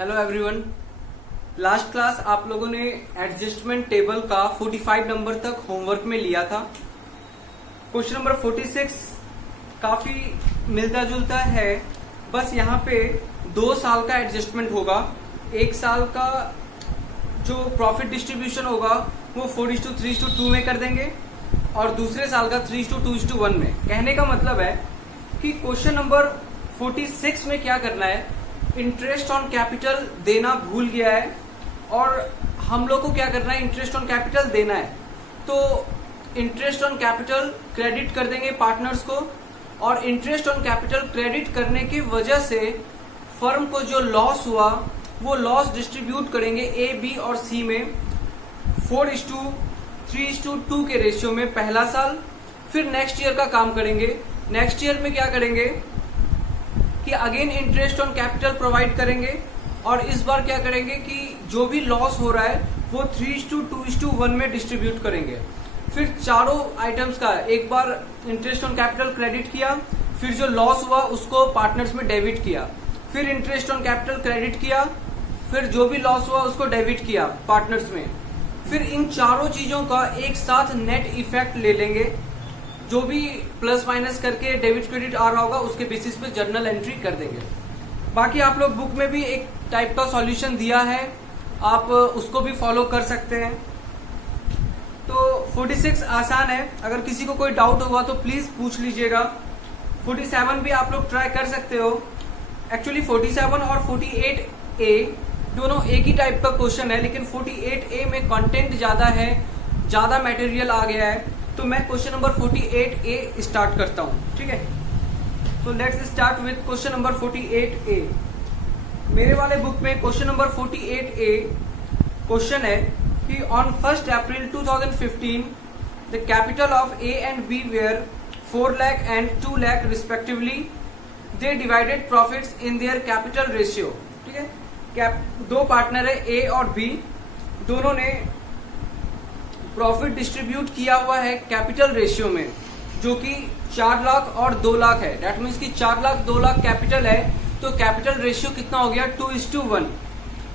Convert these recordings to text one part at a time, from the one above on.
Hello everyone. Last class आप लोगों ने एडजस्टमेंट टेबल का 45 नंबर तक होमवर्क में लिया था। क्वेश्चन नंबर 46 काफी मिलता जुलता है, बस यहाँ पे 2 साल का एडजस्टमेंट होगा। 1 साल का जो प्रॉफिट डिस्ट्रीब्यूशन होगा वो 4:3:2 में कर देंगे और दूसरे साल का 3:2:1 में। कहने का मतलब है कि क्वेश्चन नंबर 46 में क्या करना है, इंटरेस्ट ऑन कैपिटल देना भूल गया है और हम लोग को क्या करना है, इंटरेस्ट ऑन कैपिटल देना है। तो इंटरेस्ट ऑन कैपिटल क्रेडिट कर देंगे पार्टनर्स को और इंटरेस्ट ऑन कैपिटल क्रेडिट करने की वजह से फर्म को जो लॉस हुआ वो लॉस डिस्ट्रीब्यूट करेंगे ए, बी और सी में 4:3:2 के रेशियो में पहला साल। फिर नेक्स्ट ईयर का काम करेंगे। नेक्स्ट ईयर में क्या करेंगे कि again interest on capital provide करेंगे और इस बार क्या करेंगे कि जो भी लॉस हो रहा है वो 3:2:1 में डिस्ट्रीब्यूट करेंगे। फिर चारों आइटम्स का एक बार इंटरेस्ट ऑन कैपिटल क्रेडिट किया, फिर जो लॉस हुआ उसको पार्टनर्स में डेबिट किया, फिर इंटरेस्ट ऑन कैपिटल क्रेडिट किया, फिर जो भी लॉस हुआ उसको डेबिट किया पार्टनर्स में। फिर इन चारों चीजों का एक साथ नेट इफेक्ट ले लेंगे, जो भी प्लस माइनस करके डेबिट क्रेडिट आ रहा होगा उसके बेसिस पे जर्नल एंट्री कर देंगे। बाकी आप लोग बुक में भी एक टाइप का सॉल्यूशन दिया है, आप उसको भी फॉलो कर सकते हैं। तो 46 आसान है, अगर किसी को कोई डाउट होगा तो प्लीज पूछ लीजिएगा। 47 भी आप लोग ट्राई कर सकते हो। एक्चुअली 47 और 48A दोनों एक ही टाइप का क्वेश्चन है, लेकिन 48A में कंटेंट ज्यादा है, ज्यादा मटेरियल आ गया है, तो मैं क्वेश्चन नंबर 48A स्टार्ट करता हूं। ठीक है, तो let's start with question number 48A। मेरे वाले बुक में क्वेश्चन नंबर 48A क्वेश्चन है कि on 1 April 2015 the capital of A and B were 4 lakh and 2 lakh respectively. They divided profits in their capital ratio. ठीक है, दो पार्टनर है A और B, दोनों ने प्रॉफिट डिस्ट्रीब्यूट किया हुआ है कैपिटल रेशियो में, जो कि 4 लाख और 2 लाख है। दैट मीन्स कि 4 लाख 2 लाख कैपिटल है, तो कैपिटल रेशियो कितना हो गया, 2:1।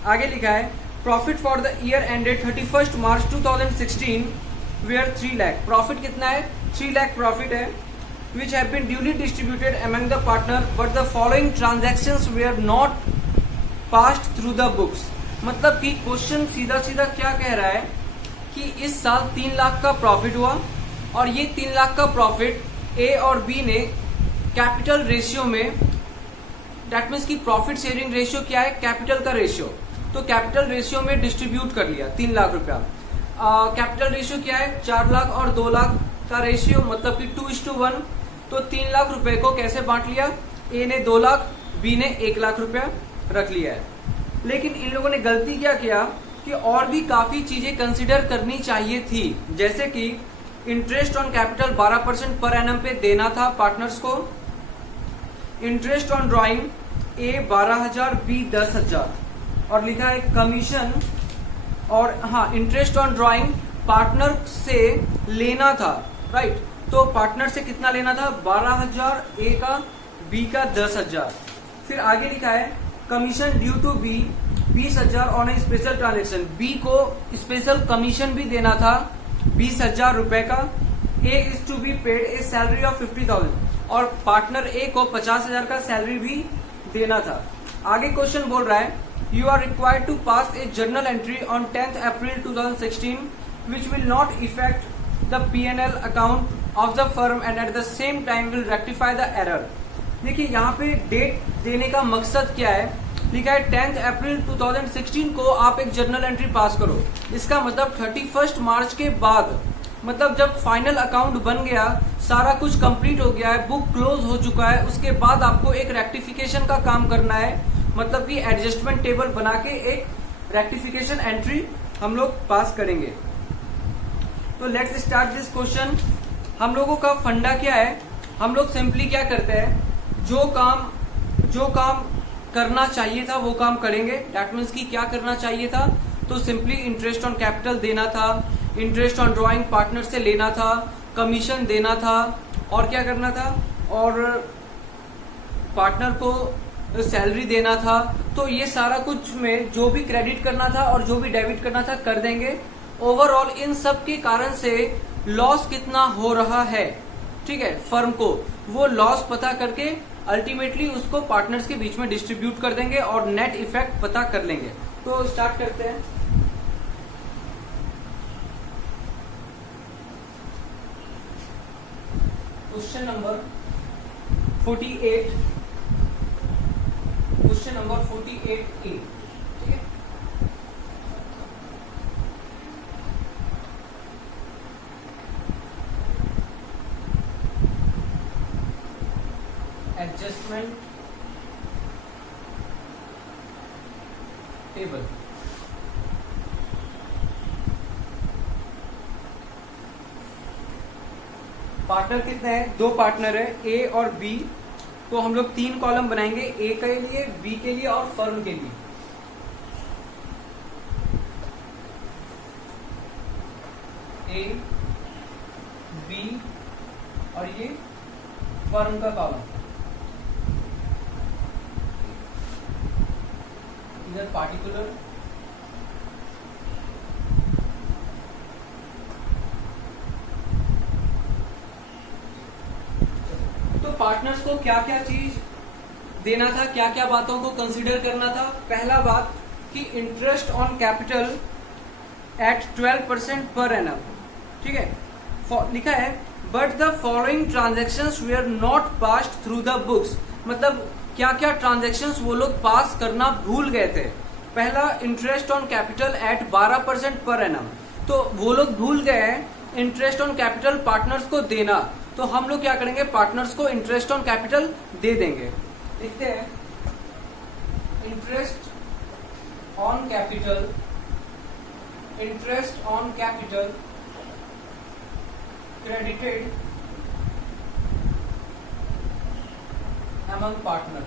आगे लिखा है profit for the year ended 31 March 2016 were 3 lakh. Profit कितना है, 3 लाख प्रॉफिट है, which have been duly distributed among the partner but the following transactions were not passed through the books. मतलब कि क्वेश्चन सीधा सीधा क्या कह रहा है कि इस साल 3 लाख का प्रॉफिट हुआ और ये 3 लाख का प्रॉफिट ए और बी ने कैपिटल रेशियो में, दैट मीन्स कि प्रॉफिट शेयरिंग रेशियो क्या है, कैपिटल का रेशियो, तो कैपिटल रेशियो में डिस्ट्रीब्यूट कर लिया 3 लाख रुपया। कैपिटल रेशियो क्या है, 4 लाख और 2 लाख का रेशियो, मतलब कि 2:1। तो 3 लाख रुपए को कैसे बांट लिया, ए ने 2 लाख, बी ने 1 लाख रुपया रख लिया है। लेकिन इन लोगों ने गलती क्या किया कि और भी काफी चीजें कंसिडर करनी चाहिए थी, जैसे कि इंटरेस्ट ऑन कैपिटल 12% पर एनम पे देना था पार्टनर्स को, interest on drawing A 12,000 B 10,000 और लिखा है कमीशन, और हाँ इंटरेस्ट ऑन ड्राइंग पार्टनर से लेना था, राइट। तो पार्टनर से कितना लेना था, 12,000 ए का, बी का 10,000। फिर आगे लिखा है commission due to be 20,000 on a special transaction. B को स्पेशल कमीशन भी देना था 20,000 रुपए का। A is to be paid a salary of 50,000 और पार्टनर ए को 50,000 का सैलरी भी देना था। आगे क्वेश्चन बोल रहा है you are required to pass a journal entry on 10 April 2016 which will not effect the P&L account of the firm and at the same time will rectify the error. देखिए यहाँ पे डेट देने का मकसद क्या है, लिखा है 10 अप्रैल 2016 को आप एक जर्नल एंट्री पास करो। इसका मतलब 31 मार्च के बाद, मतलब जब फाइनल अकाउंट बन गया, सारा कुछ कंप्लीट हो गया है, बुक क्लोज हो चुका है, उसके बाद आपको एक रेक्टिफिकेशन का काम करना है, मतलब कि एडजस्टमेंट टेबल बना के एक रेक्टिफिकेशन एंट्री हम लोग पास करेंगे। तो लेट्स स्टार्ट दिस क्वेश्चन। हम लोगों का फंडा क्या है, हम लोग सिंपली क्या करते हैं, जो काम करना चाहिए था वो काम करेंगे। दैट मीन्स कि क्या करना चाहिए था, तो सिंपली इंटरेस्ट ऑन कैपिटल देना था, इंटरेस्ट ऑन ड्राइंग पार्टनर से लेना था, कमीशन देना था, और क्या करना था, और पार्टनर को सैलरी देना था, तो ये सारा कुछ में जो भी क्रेडिट करना था और जो भी डेबिट करना था कर देंगे। ओवरऑल इन सब के कारण से लॉस कितना हो रहा है, ठीक है, फर्म को, वो लॉस पता करके अल्टीमेटली उसको पार्टनर्स के बीच में डिस्ट्रीब्यूट कर देंगे और नेट इफेक्ट पता कर लेंगे। तो स्टार्ट करते हैं। Question number 48, question number 48A, ठीक है। Adjustment table. पार्टनर कितने हैं? 2 पार्टनर है, ए और बी। तो हम लोग 3 कॉलम बनाएंगे, ए के लिए, बी के लिए और फर्म के लिए। ए, बी और ये फर्म का कॉलम। इधर पार्टिकुलर, तो पार्टनर्स को क्या क्या चीज देना था, क्या क्या बातों को कंसीडर करना था। पहला बात कि interest on capital eight 12% per annum, ठीक है। लिखा है but the following transactions were not passed through the books, मतलब क्या क्या ट्रांजेक्शन्स वो लोग पास करना भूल गए थे। पहला इंटरेस्ट ऑन कैपिटल एट 12% पर एनम, तो वो लोग भूल गए हैं इंटरेस्ट ऑन कैपिटल पार्टनर्स को देना। तो हम लोग क्या करेंगे, पार्टनर्स को इंटरेस्ट ऑन कैपिटल दे देंगे। लिखते हैं interest on capital, interest on capital credited among partner।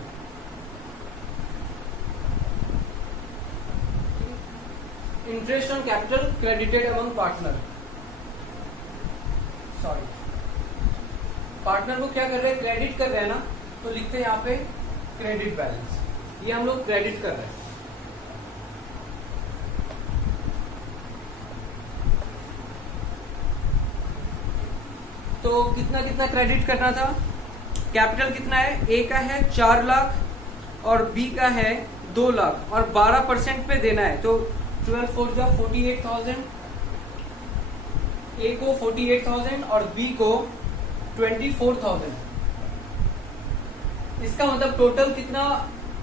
Interest on capital credited among partner, sorry, partner को क्या कर रहे हैं, क्रेडिट कर रहे हैं ना, तो लिखते हैं यहाँ पे क्रेडिट बैलेंस, ये हम लोग क्रेडिट कर रहे हैं। तो कितना कितना क्रेडिट करना था, कैपिटल कितना है, ए का है 4 लाख और बी का है 2 लाख और 12% पे देना है। तो 12 4 जा 48,000, ए को 48,000 और बी को 24,000। इसका मतलब टोटल कितना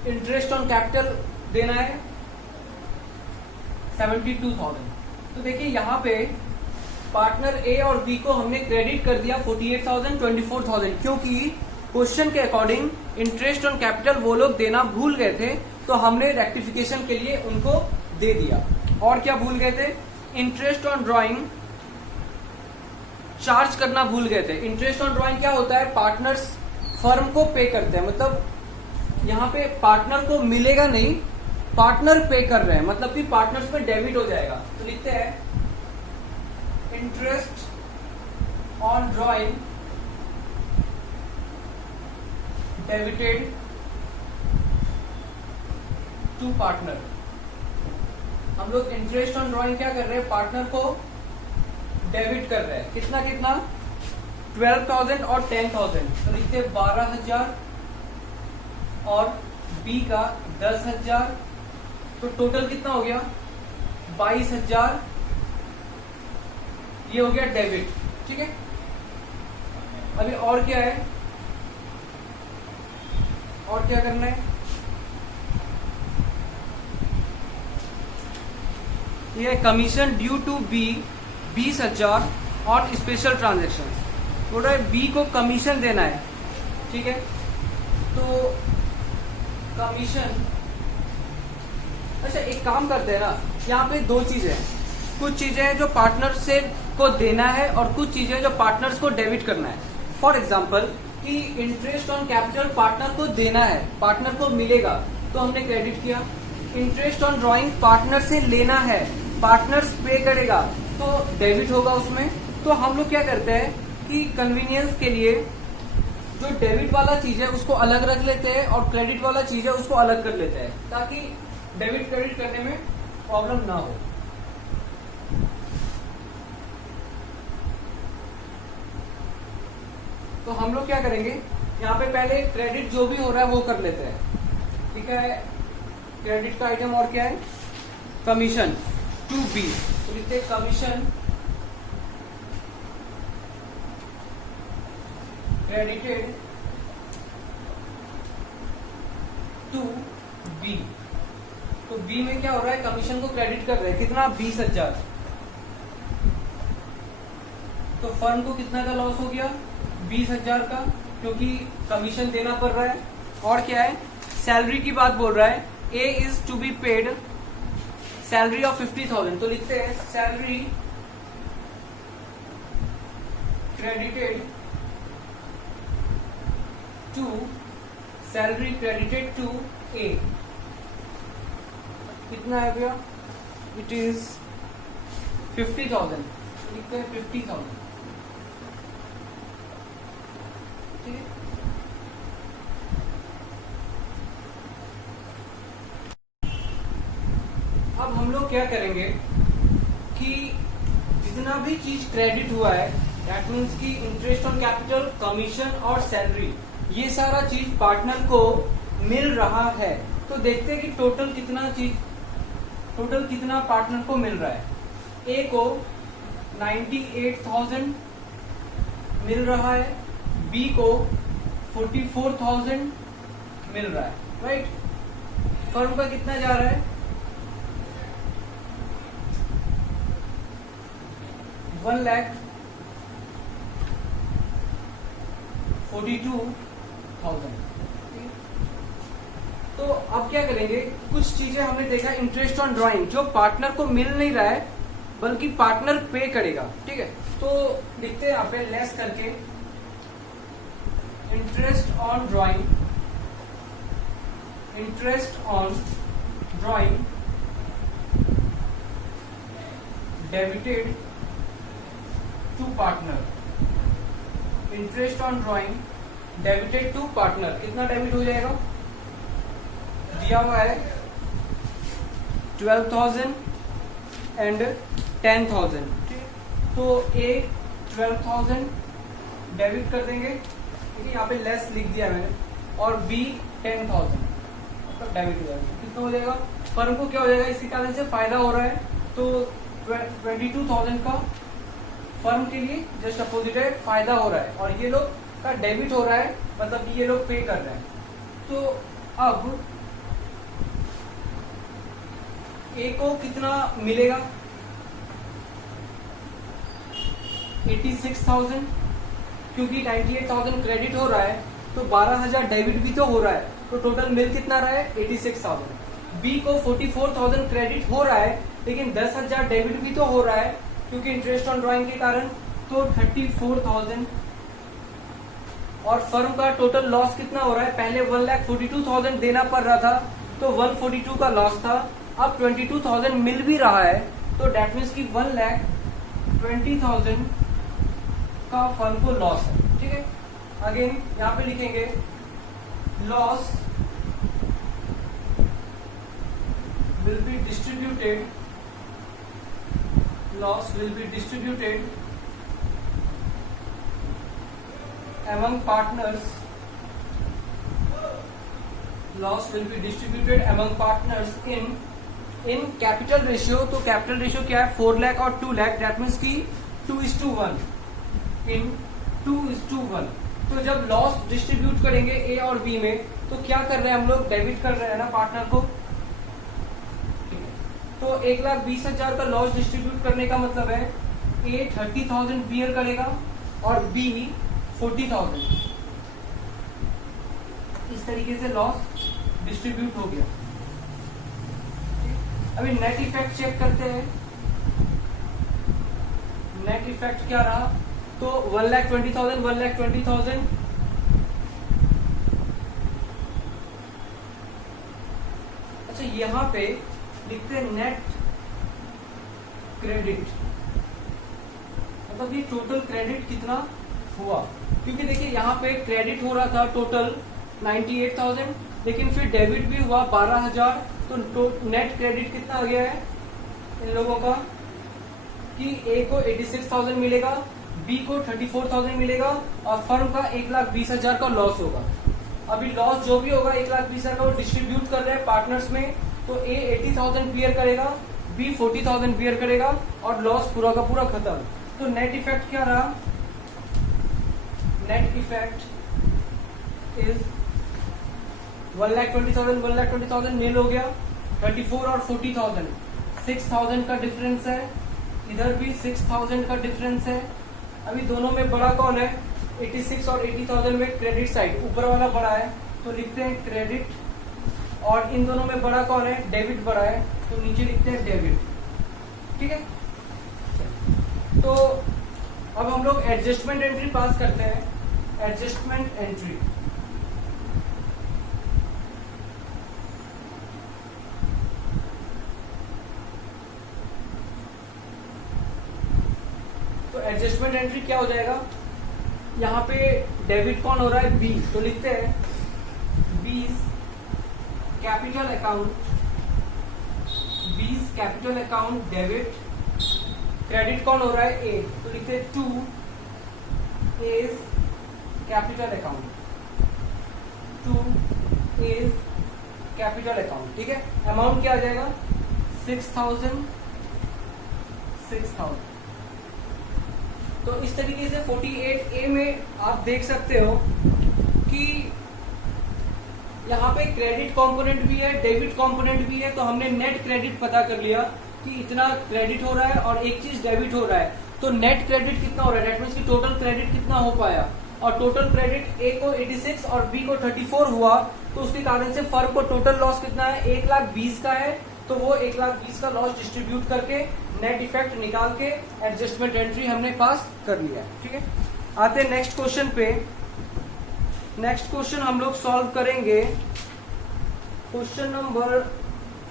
इंटरेस्ट ऑन कैपिटल देना है, 72,000। तो देखिए यहाँ पे पार्टनर ए और बी को हमने क्रेडिट कर दिया 48,000, 24,000, क्योंकि क्वेश्चन के अकॉर्डिंग इंटरेस्ट ऑन कैपिटल वो लोग देना भूल गए थे, तो हमने रेक्टिफिकेशन के लिए उनको दे दिया। और क्या भूल गए थे, इंटरेस्ट ऑन ड्राइंग चार्ज करना भूल गए थे। इंटरेस्ट ऑन ड्राइंग क्या होता है, पार्टनर्स फर्म को पे करते हैं, मतलब यहाँ पे पार्टनर को मिलेगा नहीं, पार्टनर पे कर रहे हैं, मतलब कि पार्टनर्स में डेबिट हो जाएगा। तो लिखते हैं interest on drawing debited to partner. हम लोग इंटरेस्ट ऑन ड्राइंग क्या कर रहे हैं, पार्टनर को डेबिट कर रहे हैं। कितना कितना, 12,000 और 10,000। तो लिखते हैं 12,000 और बी का 10,000, तो टोटल कितना हो गया 22,000। ये हो गया डेबिट, ठीक है। अभी और क्या है, और क्या करना है, ये कमीशन ड्यू टू बी 20,000 और स्पेशल ट्रांजेक्शन। बोल रहा है बी को कमीशन देना है, ठीक है। तो कमीशन, अच्छा एक काम करते हैं ना, यहाँ पे 2 चीजें हैं, कुछ चीजें हैं जो पार्टनर से को देना है और कुछ चीजें जो पार्टनर्स को डेबिट करना है। फॉर एग्जाम्पल कि इंटरेस्ट ऑन कैपिटल पार्टनर को देना है, पार्टनर को मिलेगा, तो हमने क्रेडिट किया। इंटरेस्ट ऑन ड्राइंग पार्टनर से लेना है, पार्टनर्स पे करेगा, तो डेबिट होगा उसमें। तो हम लोग क्या करते हैं कि कन्वीनियंस के लिए जो डेबिट वाला चीज है उसको अलग रख लेते हैं और क्रेडिट वाला चीज है उसको अलग कर लेते हैं, ताकि डेबिट क्रेडिट करने में प्रॉब्लम ना हो। तो हम लोग क्या करेंगे, यहाँ पे पहले क्रेडिट जो भी हो रहा है वो कर लेते हैं, ठीक है। क्रेडिट का आइटम और क्या है, कमीशन टू बी, तो लिखते हैं कमीशन क्रेडिटेड टू बी। तो बी में क्या हो रहा है, कमीशन को क्रेडिट कर रहे हैं, कितना 20,000। तो फर्म को कितना का लॉस हो गया, 20,000 का, क्योंकि कमीशन देना पड़ रहा है। और क्या है, सैलरी की बात बोल रहा है, A is to be paid salary of 50,000, तो लिखते हैं salary credited to salary credited to A, कितना है भैया, इट इज 50,000, लिखते हैं 50,000, ठीक है। अब हम लोग क्या करेंगे कि जितना भी चीज क्रेडिट हुआ है, दैट मीन्स की इंटरेस्ट ऑन कैपिटल, कमीशन और सैलरी, ये सारा चीज पार्टनर को मिल रहा है। तो देखते हैं कि टोटल कितना पार्टनर को मिल रहा है। ए को 98,000 मिल रहा है, बी को 44,000 मिल रहा है, राइट। फर्म का कितना जा रहा है, 1,42,000। तो अब क्या करेंगे, कुछ चीजें हमने देखा, इंटरेस्ट ऑन ड्राइंग जो पार्टनर को मिल नहीं रहा है बल्कि पार्टनर पे करेगा, ठीक है। तो लिखते हैं यहाँ पे लेस करके, interest on drawing debited to partner, interest on drawing debited to partner, कितना डेबिट हो जाएगा, दिया हुआ है 12,000 एंड 10,000, तो ए 12,000 डेबिट कर देंगे, ठीक है, यहाँ पे लेस लिख दिया मैंने, और बी 10,000 मतलब डेबिट हो जाएगा। कितना हो जाएगा, फर्म को क्या हो जाएगा, इसी कारण से फायदा हो रहा है, तो 22,000 का फर्म के लिए जस्ट अपोजिट है, फायदा हो रहा है, और ये लोग का डेबिट हो रहा है, मतलब कि ये लोग पे कर रहे हैं। तो अब ए को कितना मिलेगा, 86,000, क्योंकि 98,000 क्रेडिट हो रहा है तो 12,000 डेबिट भी तो हो रहा है, तो टोटल मिल कितना रहा है, 86,000। बी को 44,000 क्रेडिट हो रहा है लेकिन 10,000 डेबिट भी तो हो रहा है क्योंकि इंटरेस्ट ऑन ड्राइंग के कारण, तो 34,000। और फर्म का टोटल लॉस कितना हो रहा है, पहले 1,42,000 देना पड़ रहा था तो 142 का लॉस था, अब 22,000 मिल भी रहा है, तो डेट मीन्स की 1,20,000 का फर्म को लॉस है, ठीक है। अगेन यहाँ पे लिखेंगे loss will be distributed among partners, in capital ratio। तो कैपिटल रेशियो क्या है, 4 लाख और 2 लाख, दैट मीन्स की 2:1, in 2:1। तो जब लॉस डिस्ट्रीब्यूट करेंगे ए और बी में, तो क्या कर रहे हैं हम लोग, डेबिट कर रहे हैं ना पार्टनर को, तो 1,20,000 का लॉस डिस्ट्रीब्यूट करने का मतलब है ए 30,000 बियर करेगा और बी 40,000, इस तरीके से लॉस डिस्ट्रीब्यूट हो गया। अभी नेट इफेक्ट चेक करते हैं, नेट इफेक्ट क्या रहा, तो 1,20,000 1,20,000, अच्छा यहां पे लिखते हैं नेट क्रेडिट, मतलब ये टोटल क्रेडिट कितना हुआ, क्योंकि देखिए यहाँ पे क्रेडिट हो रहा था टोटल 98,000, लेकिन फिर डेबिट भी हुआ 12,000, तो नेट क्रेडिट कितना आ गया है इन लोगों का कि ए को 86,000 मिलेगा, बी को 34,000 मिलेगा और फर्म का 1,20,000 का लॉस होगा। अभी लॉस जो भी होगा 1,20,000 का वो डिस्ट्रीब्यूट कर रहे हैं पार्टनर्स में, तो ए 80,000 बियर करेगा, बी 40,000 बियर करेगा और लॉस पूरा का पूरा खत्म। तो नेट इफेक्ट क्या रहा? नेट इफेक्ट इज 1,20,000 1,20,000 मेल हो गया, 34 और 40,000 6,000 का डिफरेंस है, इधर भी 6,000 का डिफरेंस है। अभी दोनों में बड़ा कौन है? 86 और 80,000 में क्रेडिट साइड ऊपर वाला बड़ा है, तो लिखते हैं क्रेडिट, और इन दोनों में बड़ा कौन है? डेबिट बड़ा है, तो नीचे लिखते हैं डेबिट। ठीक है, तो अब हम लोग एडजस्टमेंट एंट्री पास करते हैं। एडजस्टमेंट एंट्री तो एडजस्टमेंट एंट्री क्या हो जाएगा? यहाँ पे डेबिट कौन हो रहा है? बी, तो लिखते हैं B's capital account, B's capital account debit. Credit कौन हो रहा है? ए, तो लिखते हैं to A's capital account, to A's capital account. ठीक है, अमाउंट क्या आ जाएगा? 6,000 6,000। तो इस तरीके से 48A में आप देख सकते हो कि यहाँ पे क्रेडिट कंपोनेंट भी है, डेबिट कंपोनेंट भी है। तो हमने नेट क्रेडिट पता कर लिया कि इतना क्रेडिट हो रहा है और एक चीज डेबिट हो रहा है, तो नेट क्रेडिट कितना हो रहा है? डेट मीन्स की टोटल क्रेडिट कितना हो पाया, और टोटल क्रेडिट ए को 86 और बी को 34 हुआ, तो उसके कारण से फर्म को टोटल लॉस कितना है? 1,20,000 का है, तो वो 1,20,000 का लॉस डिस्ट्रीब्यूट करके नेट इफेक्ट निकाल के एडजस्टमेंट एंट्री हमने पास कर लिया है। ठीक है, आते हैं नेक्स्ट क्वेश्चन पे। नेक्स्ट क्वेश्चन हम लोग सॉल्व करेंगे क्वेश्चन नंबर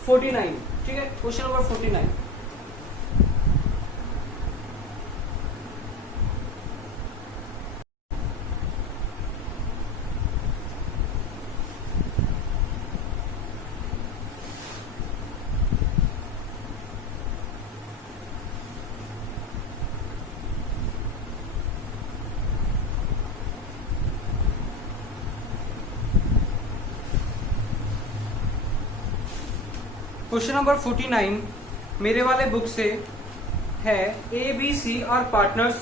49। ठीक है, क्वेश्चन नंबर 49। क्वेश्चन नंबर 49 मेरे वाले बुक से है। A B C are partners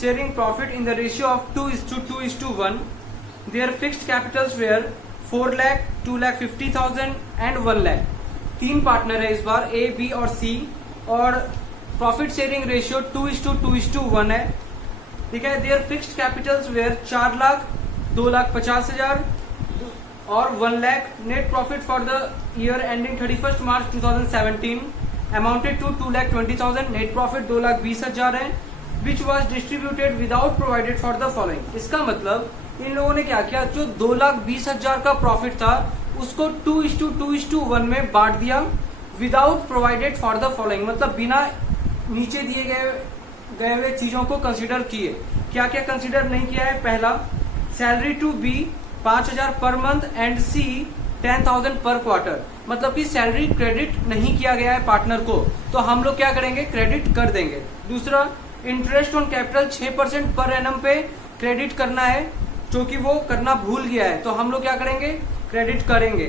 sharing profit in the ratio of 2:2:1। Their fixed capitals were 4 lakh, 2 lakh 50,000 and 1 lakh. 3 partner है इस बार, ए बी और सी, और प्रॉफिट शेयरिंग रेशियो 2:2:1 है। ठीक है, their fixed capitals were 4 lakh, 2,50,000 और 1 lakh. Net profit for the year ending 31 March 2017 amounted to 2,20,000। Net profit 2,20,000 है, which was distributed without provided for the following. इसका मतलब इन लोगों ने क्या किया? जो 2,20,000 का प्रॉफिट था उसको 2:2:1 में बांट दिया without provided for the following, मतलब बिना नीचे दिए गए हुए चीजों को कंसिडर किए। क्या क्या कंसिडर नहीं किया है? पहला, salary to be 5,000 per month and सी 10,000 पर क्वार्टर, मतलब कि सैलरी क्रेडिट नहीं किया गया है पार्टनर को, तो हम लोग क्या करेंगे? क्रेडिट कर देंगे। दूसरा, interest on capital 6% per annum पे क्रेडिट करना है, जो कि वो करना भूल गया है, तो हम लोग क्या करेंगे? क्रेडिट करेंगे।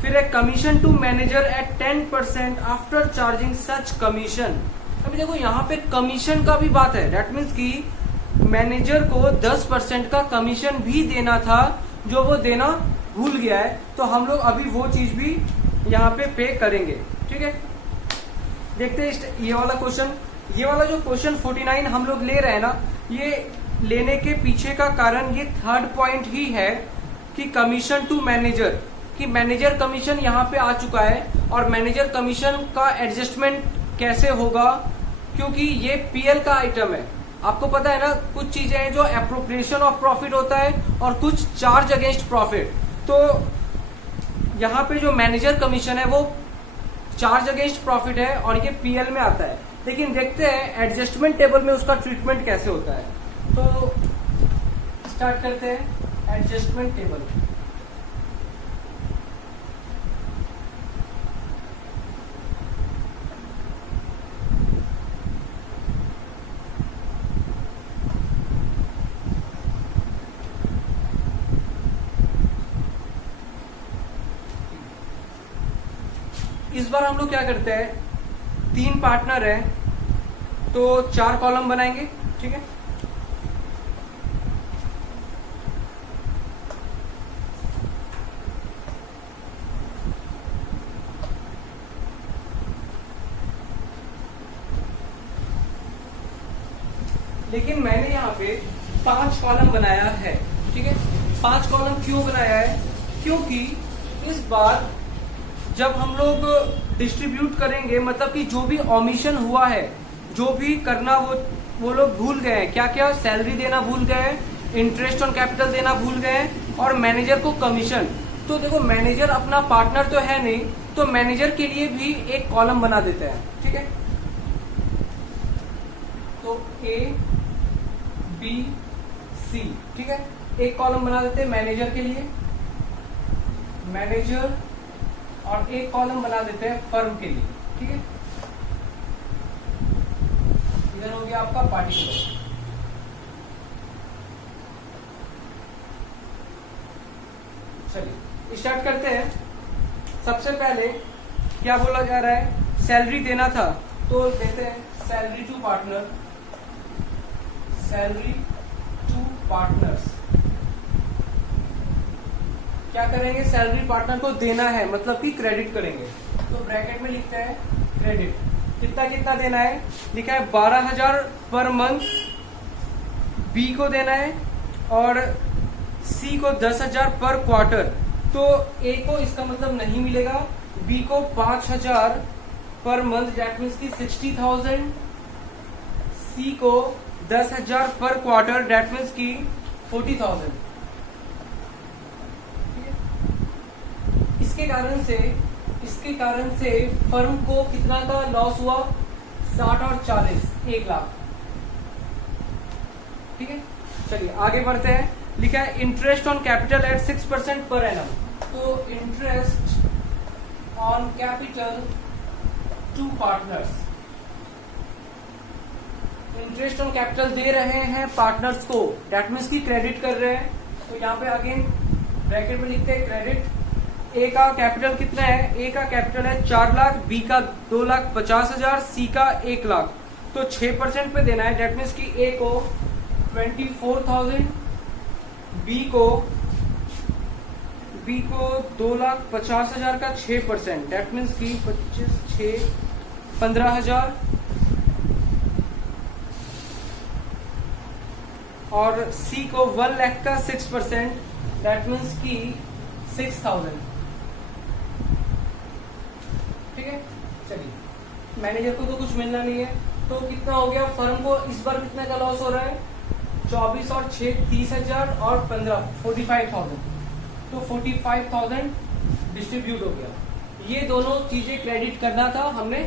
फिर एक commission to manager at 10% after charging such commission. अभी देखो यहाँ पे कमीशन का भी बात है, दैट मीन्स की मैनेजर को 10% का कमीशन भी देना था, जो वो देना भूल गया है, तो हम लोग अभी वो चीज भी यहाँ पे करेंगे। ठीक है, देखते हैं ये वाला क्वेश्चन। ये वाला जो क्वेश्चन 49 हम लोग ले रहे हैं ना, ये लेने के पीछे का कारण ये थर्ड पॉइंट ही है कि कमीशन टू मैनेजर, कि मैनेजर कमीशन यहाँ पे आ चुका है, और मैनेजर कमीशन का एडजस्टमेंट कैसे होगा, क्योंकि ये पीएल का आइटम है। आपको पता है ना, कुछ चीजें हैं जो एप्रोप्रिएशन ऑफ प्रॉफिट होता है और कुछ चार्ज अगेंस्ट प्रॉफिट। तो यहाँ पे जो मैनेजर कमीशन है वो चार्ज अगेंस्ट प्रॉफिट है और ये पीएल में आता है। लेकिन देखते हैं एडजस्टमेंट टेबल में उसका ट्रीटमेंट कैसे होता है। तो स्टार्ट करते हैं एडजस्टमेंट टेबल। इस बार हम लोग क्या करते हैं, 3 पार्टनर है तो 4 कॉलम बनाएंगे, ठीक है। लेकिन मैंने यहाँ पे 5 कॉलम बनाया है, ठीक है। 5 कॉलम क्यों बनाया है, क्योंकि इस बार जब हम लोग डिस्ट्रीब्यूट करेंगे, मतलब कि जो भी ऑमिशन हुआ है, जो भी करना वो लोग भूल गए हैं। क्या क्या, सैलरी देना भूल गए, इंटरेस्ट ऑन कैपिटल देना भूल गए, और मैनेजर को कमीशन। तो देखो मैनेजर अपना पार्टनर तो है नहीं, तो मैनेजर के लिए भी एक कॉलम बना देते हैं, ठीक है। तो ABC, ठीक है, एक कॉलम बना देते हैं मैनेजर के लिए, मैनेजर, और एक कॉलम बना देते हैं फर्म के लिए, ठीक है। इधर हो गया आपका पार्टिकुलर। चलिए स्टार्ट करते हैं। सबसे पहले क्या बोला जा रहा है, सैलरी देना था तो देते हैं salary to partner, salary to partners. क्या करेंगे, सैलरी पार्टनर को देना है, मतलब कि क्रेडिट करेंगे, तो ब्रैकेट में लिखते हैं क्रेडिट। कितना कितना देना है, लिखा है 12,000 पर मंथ बी को देना है, और सी को 10,000 पर क्वार्टर। तो ए को इसका मतलब नहीं मिलेगा, बी को 5,000 पर मंथ, डेट मीन्स की 60,000, सी को 10,000 पर क्वार्टर, डेट मीन्स की 40,000। इसके कारण से फर्म को कितना का लॉस हुआ, 60 और 40, 1 लाख, ठीक है। चलिए आगे बढ़ते हैं। लिखा है interest on capital eight 6% per annum. तो interest on capital to partners, interest on capital दे रहे हैं पार्टनर्स को, डेट मीन्स की क्रेडिट कर रहे हैं। तो यहाँ पे अगेन ब्रैकेट में लिखते हैं क्रेडिट। ए का कैपिटल कितना है, ए का कैपिटल है 4 लाख, बी का 2,50,000, सी का 1 लाख। तो 6% पे देना है, डेट मीन्स की ए को 24,000, बी को 2,50,000 का 6%, डेट मीन्स की 15,000, और सी को 1 लाख का 6%, डेट मीन्स की 6,000, ठीक है। चलिए मैनेजर को तो कुछ मिलना नहीं है, तो कितना हो गया, फर्म को इस बार कितने का लॉस हो रहा है, 24 और 6 30,000, और 15 45,000। तो 45,000 डिस्ट्रीब्यूट हो गया। ये दोनों चीजें क्रेडिट करना था, हमने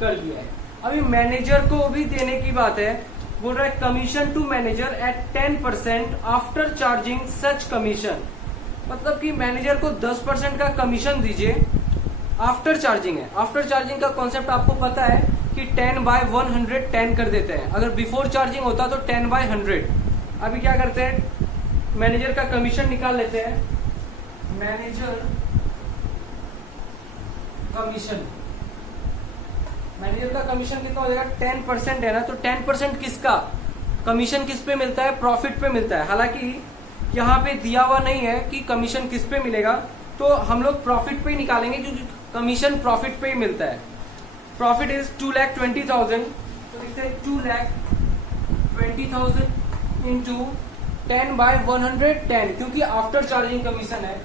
कर दिया है। अभी मैनेजर को भी देने की बात है, बोल रहा है commission to manager at 10% after charging such commission. मतलब कि मैनेजर को 10% का कमीशन दीजिए, आफ्टर चार्जिंग है। आफ्टर चार्जिंग का कॉन्सेप्ट आपको पता है कि 10/100 10 कर देते हैं, अगर बिफोर चार्जिंग होता तो 10/100। अभी क्या करते हैं, मैनेजर का कमीशन निकाल लेते हैं, मैनेजर कमीशन, मैनेजर का कमीशन कितना हो जाएगा, 10% है ना, तो 10% किसका कमीशन, किस पे मिलता है, प्रॉफिट पे मिलता है। हालांकि यहाँ पे दिया हुआ नहीं है कि कमीशन किस पे मिलेगा, तो हम लोग प्रॉफिट पे ही निकालेंगे, क्योंकि कमीशन प्रॉफिट पे ही मिलता है। प्रॉफिट इज 2,20,000, तो लिखते हैं 2,20,000 इंटू 10/110, क्योंकि आफ्टर चार्जिंग कमीशन है,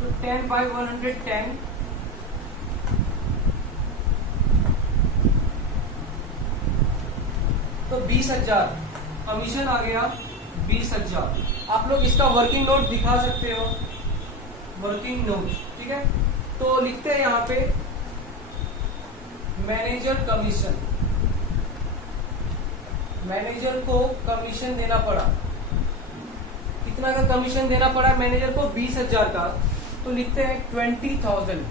तो 10/110 तो 20,000 कमीशन आ गया, 20,000। आप लोग इसका वर्किंग नोट दिखा सकते हो, वर्किंग नोट, ठीक है। तो लिखते हैं यहाँ पे मैनेजर कमीशन, मैनेजर को कमीशन देना पड़ा कितना का कमीशन देना पड़ा मैनेजर को, 20,000 का, तो लिखते हैं 20,000।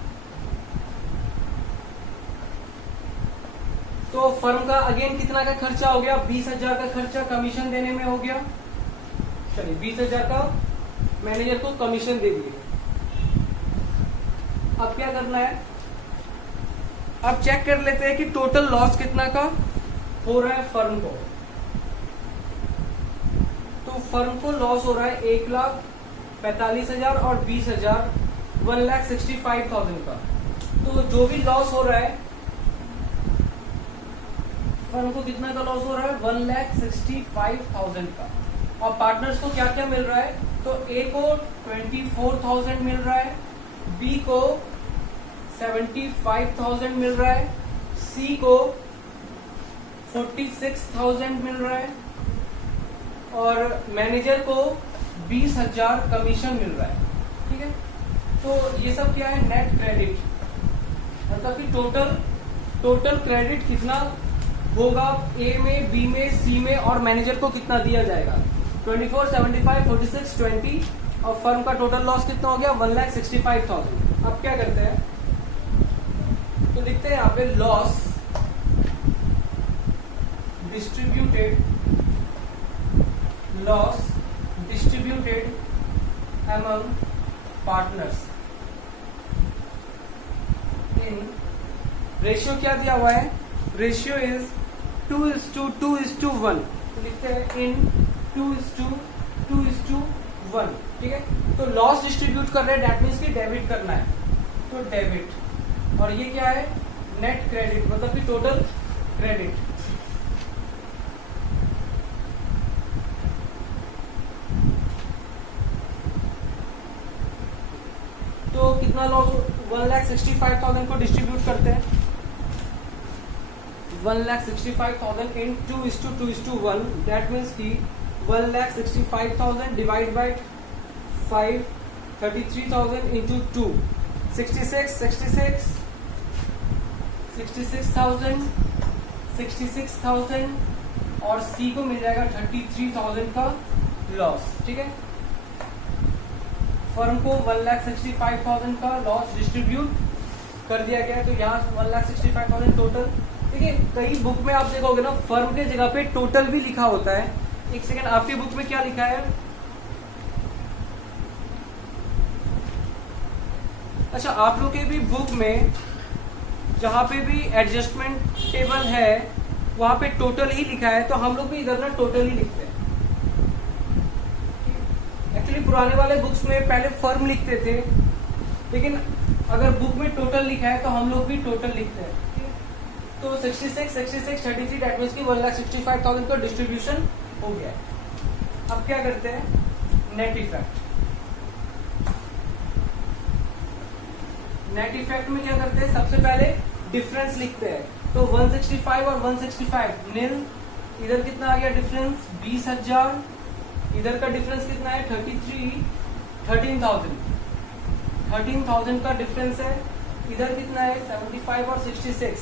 तो फर्म का अगेन कितना का खर्चा हो गया, 20,000 का खर्चा कमीशन देने में हो गया। चलिए 20,000 का मैनेजर को कमीशन दे दिए। अब क्या करना है, अब चेक कर लेते हैं कि टोटल लॉस कितना का हो रहा है फर्म को। तो फर्म को लॉस हो रहा है 1,45,000 और 20,000, 1,65,000 का। तो जो भी लॉस हो रहा है फर्म को, कितना का लॉस हो रहा है, 1,65,000 का। और पार्टनर्स को क्या क्या मिल रहा है, तो ए को 24,000 मिल रहा है, बी को 75,000 मिल रहा है, सी को 46,000 मिल रहा है और मैनेजर को 20,000 कमीशन मिल रहा है। ठीक है, तो ये सब क्या है, नेट क्रेडिट, मतलब कि टोटल क्रेडिट कितना होगा ए में, बी में, सी में और मैनेजर को कितना दिया जाएगा, 24, 75, 46, 20 और फर्म का टोटल लॉस कितना हो गया, 1,65,000। अब क्या करते हैं, तो लिखते हैं यहाँ पे loss distributed among partners in, ratio क्या दिया हुआ है, रेशियो इज 2:2:1। तो लिखते हैं इन 2:2:1। ठीक है, तो लॉस डिस्ट्रीब्यूट कर रहे हैं, डेट मीन्स की डेबिट करना है, तो डेबिट। और ये क्या है, नेट क्रेडिट, मतलब कि टोटल क्रेडिट। तो कितना लॉस, 1,65,000 को डिस्ट्रीब्यूट करते हैं, 1,65,000 इन 2:2:1, दैट मीन्स की 1,65,000 डिवाइड बाई 5, 33,000 इंटू 2, 66,000 और सी को मिल जाएगा 33,000 का लॉस। ठीक है, फर्म को 1,65,000 का लॉस डिस्ट्रीब्यूट कर दिया गया, तो यहाँ 1,65,000 टोटल। देखिए कई बुक में आप देखोगे ना, फर्म के जगह पे टोटल भी लिखा होता है। एक सेकेंड, आपकी बुक में क्या लिखा है, अच्छा आप लोग के भी बुक में जहाँ पे भी एडजस्टमेंट टेबल है वहां पे टोटल ही लिखा है, तो हम लोग भी इधर ना टोटल ही लिखते हैं। एक्चुअली पुराने वाले बुक्स में पहले फर्म लिखते थे, लेकिन अगर बुक में टोटल लिखा है तो हम लोग भी टोटल लिखते हैं। तो 66, 33 डेट मीन्स की 1,65,000 का डिस्ट्रीब्यूशन हो गया है। अब क्या करते हैं, नेट इफेक्ट। नेट इफेक्ट में क्या करते हैं, सबसे पहले डिफरेंस लिखते हैं। तो 165 और 165 नील, इधर कितना आ गया डिफरेंस, 20,000, इधर का डिफरेंस कितना है 13,000 का डिफरेंस है। इधर कितना है 75 और 66,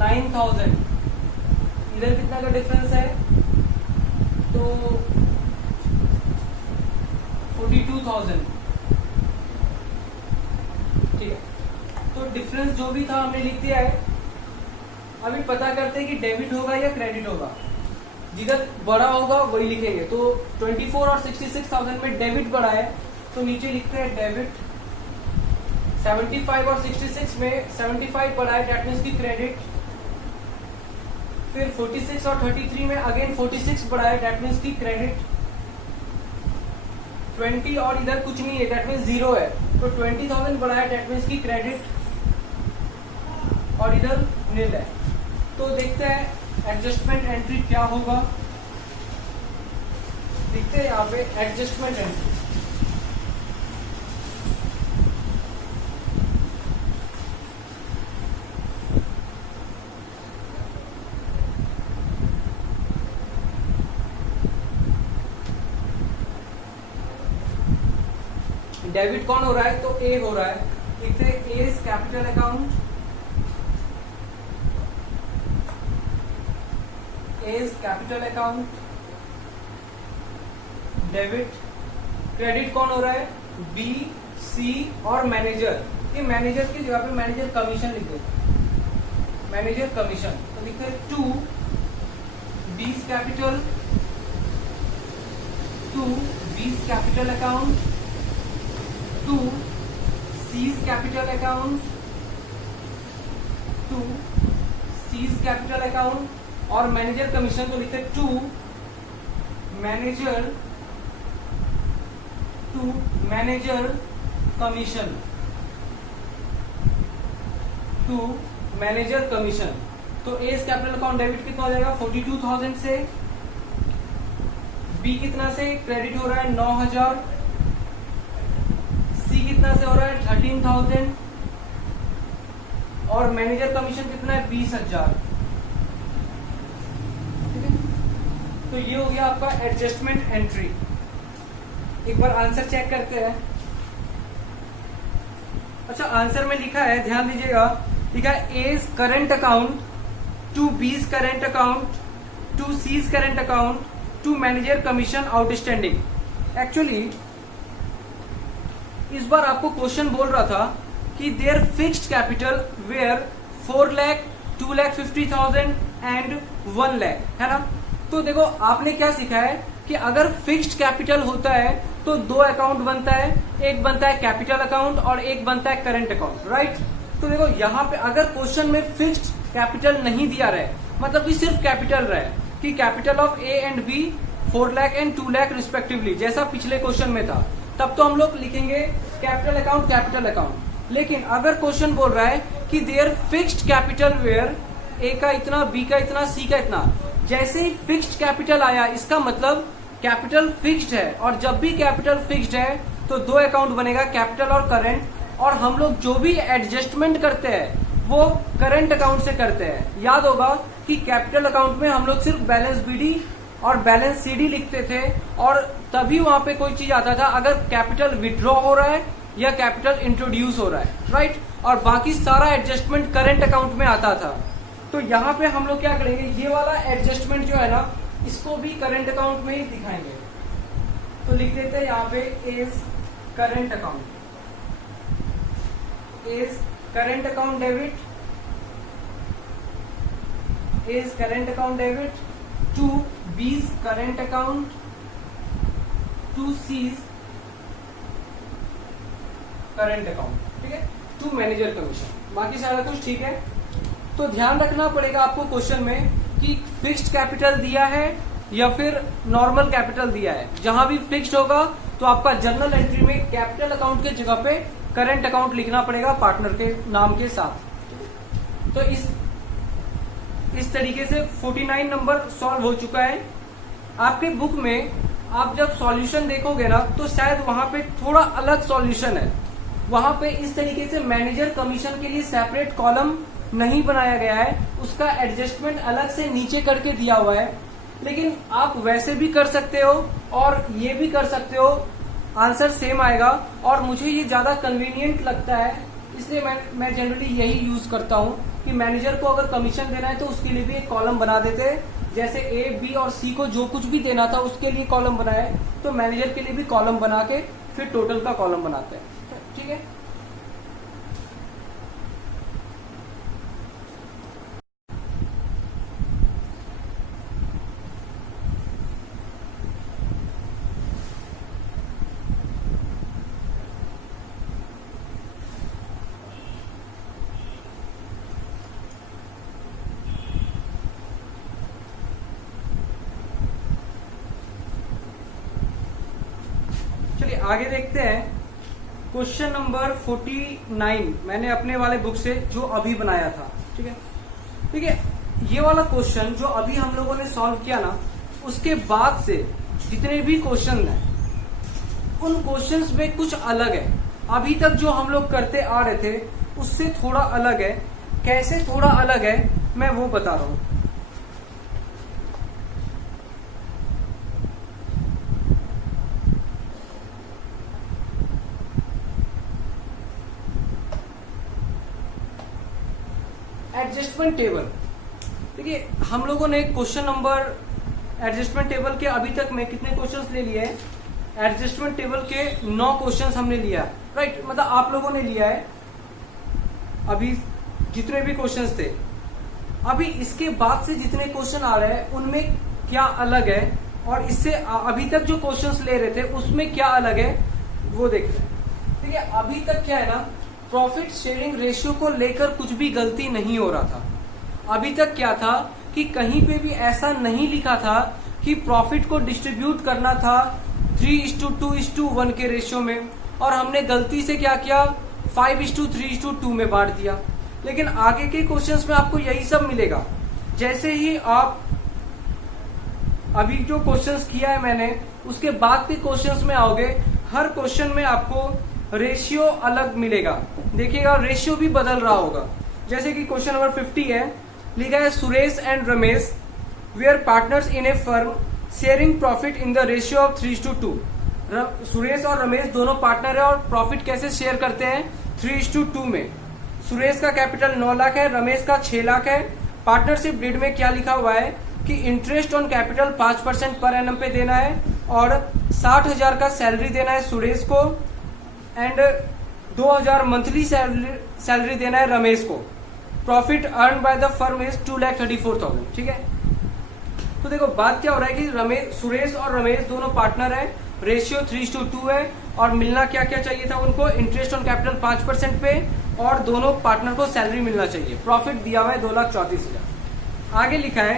9,000, इधर कितना का डिफरेंस है, तो 42,000। ठीक है, तो डिफरेंस जो भी था हमने लिख दिया है। अभी पता करते हैं कि डेबिट होगा या क्रेडिट होगा, जिधर बड़ा होगा वही लिखेंगे। तो 24 और 66,000 में डेबिट बड़ा है, तो नीचे लिखते हैं डेबिट। 75 और 66 में 75 बड़ा है, डेट मीन्स की क्रेडिट। फिर 46 और 33 में अगेन 46 बड़ा है, डेट मीन्स की क्रेडिट। 20 और इधर कुछ नहीं है, डेट मीन्स 0 है, तो 20,000 बड़ा है, डेट मीन्स की क्रेडिट और इधर नील है। तो देखते हैं एडजस्टमेंट एंट्री क्या होगा। देखते हैं यहाँ पे एडजस्टमेंट एंट्री। डेबिट कौन हो रहा है, तो ए हो रहा है। लिखते हैं A is capital account, A is capital account, debit credit कौन हो रहा है, बी, सी और मैनेजर। ये मैनेजर की जगह पे मैनेजर कमीशन लिख दो, मैनेजर कमीशन। तो लिखते हैं to B's capital, to B's capital account, to C's capital account, to C's capital account और मैनेजर कमीशन। तो लिखते हैं to manager, to manager commission, to manager commission. तो एज कैपिटल अकाउंट डेबिट कितना हो जाएगा, 42,000 से, बी कितना से क्रेडिट हो रहा है 9,000, सी कितना से हो रहा है 13,000 और मैनेजर कमीशन कितना है 20,000। ठीक है, तो ये हो गया आपका एडजस्टमेंट एंट्री। एक बार आंसर चेक करते हैं। अच्छा, आंसर में लिखा है, ध्यान दीजिएगा, लिखा है A's current account, to B's current account, to C's current account, to manager commission outstanding. Actually इस बार आपको क्वेश्चन बोल रहा था कि their fixed capital were 4 lakh, 2,50,000 and 1 lakh, है ना। तो देखो आपने क्या सीखा है कि अगर फिक्स्ड कैपिटल होता है तो दो अकाउंट बनता है, एक बनता है कैपिटल अकाउंट और एक बनता है करंट अकाउंट, राइट। तो देखो यहाँ पे अगर क्वेश्चन में फिक्स्ड कैपिटल नहीं दिया रहे, मतलब कि सिर्फ कैपिटल रहे कि capital of A and B 4 lakh and 2 lakh respectively, जैसा पिछले क्वेश्चन में था, तब तो हम लोग लिखेंगे कैपिटल अकाउंट कैपिटल अकाउंट। लेकिन अगर क्वेश्चन बोल रहा है कि their fixed capital where A का इतना, बी का इतना, सी का इतना, जैसे ही फिक्स्ड कैपिटल आया इसका मतलब कैपिटल फिक्स्ड है, और जब भी कैपिटल फिक्स्ड है तो दो अकाउंट बनेगा, कैपिटल और करंट। और हम लोग जो भी एडजस्टमेंट करते हैं वो करंट अकाउंट से करते हैं। याद होगा कि कैपिटल अकाउंट में हम लोग सिर्फ बैलेंस बीडी और बैलेंस सीडी लिखते थे और तभी वहां पे कोई चीज आता था अगर कैपिटल विड्रॉ हो रहा है या कैपिटल इंट्रोड्यूस हो रहा है, राइट। और बाकी सारा एडजस्टमेंट करंट अकाउंट में आता था। तो यहाँ पे हम लोग क्या करेंगे, ये वाला एडजस्टमेंट जो है ना, इसको भी करंट अकाउंट में ही दिखाएंगे। तो लिख देते हैं यहाँ पे A's current account, A's current account debit, A's current account debit, to B's current account, to C's current account, ठीक है, टू मैनेजर कमीशन। बाकी सारा कुछ ठीक है। तो ध्यान रखना पड़ेगा आपको क्वेश्चन में कि फिक्स्ड कैपिटल दिया है या फिर नॉर्मल कैपिटल दिया है। जहां भी फिक्स्ड होगा तो आपका जर्नल एंट्री में कैपिटल अकाउंट के जगह पे करंट अकाउंट लिखना पड़ेगा पार्टनर के नाम के साथ। तो इस तरीके से 49 नंबर सॉल्व हो चुका है। आपके बुक में आप जब सॉल्यूशन देखोगे ना तो शायद वहां पे थोड़ा अलग सॉल्यूशन है। वहां पे इस तरीके से मैनेजर कमीशन के लिए सेपरेट कॉलम नहीं बनाया गया है, उसका एडजस्टमेंट अलग से नीचे करके दिया हुआ है। लेकिन आप वैसे भी कर सकते हो और ये भी कर सकते हो, आंसर सेम आएगा। और मुझे ये ज्यादा कन्वीनियंट लगता है, इसलिए मैं जनरली यही यूज करता हूँ कि मैनेजर को अगर कमीशन देना है तो उसके लिए भी एक कॉलम बना देते हैं। जैसे ए, बी और सी को जो कुछ भी देना था उसके लिए कॉलम बनाए, तो मैनेजर के लिए भी कॉलम बना के फिर टोटल का कॉलम बनाते हैं। ठीक है। चलिए आगे देखते हैं। क्वेश्चन नंबर 49 मैंने अपने वाले बुक से जो अभी बनाया था, ठीक है। ठीक है, ये वाला क्वेश्चन जो अभी हम लोगों ने सॉल्व किया ना, उसके बाद से जितने भी क्वेश्चन हैं उन क्वेश्चंस में कुछ अलग है। अभी तक जो हम लोग करते आ रहे थे उससे थोड़ा अलग है। कैसे थोड़ा अलग है मैं वो बता रहा हूं। एडजस्टमेंट टेबल, देखिए हम लोगों ने क्वेश्चन नंबर एडजस्टमेंट टेबल के अभी तक में कितने क्वेश्चंस ले लिए हैं, एडजस्टमेंट टेबल के 9 क्वेश्चंस हमने लिया है, राइट, मतलब आप लोगों ने लिया है अभी जितने भी क्वेश्चंस थे। अभी इसके बाद से जितने क्वेश्चन आ रहे हैं उनमें क्या अलग है और इससे अभी तक जो क्वेश्चंस ले रहे थे उसमें क्या अलग है वो देख रहे हैं। ठीक है, अभी तक क्या है ना, प्रॉफिट शेयरिंग रेशियो को लेकर कुछ भी गलती नहीं हो रहा था। अभी तक क्या था कि कहीं पे भी ऐसा नहीं लिखा था कि प्रॉफिट को डिस्ट्रीब्यूट करना था 3:2:1 के रेशियो में, और हमने गलती से क्या किया 5:3:2 में बांट दिया। लेकिन आगे के क्वेश्चंस में आपको यही सब मिलेगा। जैसे ही आप अभी जो क्वेश्चंस किया है मैंने, उसके बाद के क्वेश्चंस में आओगे, हर क्वेश्चन में आपको रेशियो अलग मिलेगा। देखिएगा रेशियो भी बदल रहा होगा। जैसे कि क्वेश्चन नंबर 50 है, लिखा है Suresh and Ramesh were partners in a firm sharing profit in the ratio of 3:2। Suresh और रमेश दोनों पार्टनर है और प्रॉफिट कैसे शेयर करते हैं 3:2 में। सुरेश का कैपिटल 9 लाख है, रमेश का 6 लाख है। पार्टनरशिप डीड में क्या लिखा हुआ है कि interest on capital 5% per annum पे देना है और 60,000 का सैलरी देना है सुरेश को एंड 2,000 मंथली सैलरी देना है रमेश को। Profit earn by the firm is 2,34,000। ठीक है, तो देखो बात क्या हो रहा है कि सुरेश और रमेश दोनों पार्टनर है, रेशियो 3:2 है और मिलना क्या क्या चाहिए था उनको, इंटरेस्ट ऑन कैपिटल 5% पे और दोनों पार्टनर को सैलरी मिलना चाहिए। प्रॉफिट दिया हुआ है 2,34,000। आगे लिखा है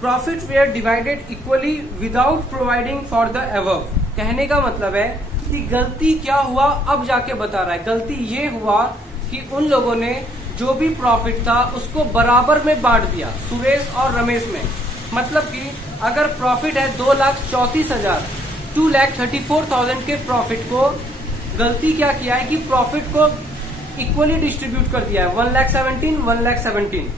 profit were divided equally without providing for the above. कहने का मतलब है कि गलती क्या हुआ अब जाके बता रहा है। गलती ये हुआ कि उन लोगों ने जो भी प्रॉफिट था उसको बराबर में बांट दिया सुरेश और रमेश में। मतलब कि अगर प्रॉफिट है 2,34,000, 2,34,000 के प्रॉफिट को गलती क्या किया है कि प्रॉफिट को इक्वली डिस्ट्रीब्यूट कर दिया है 1,17,1,17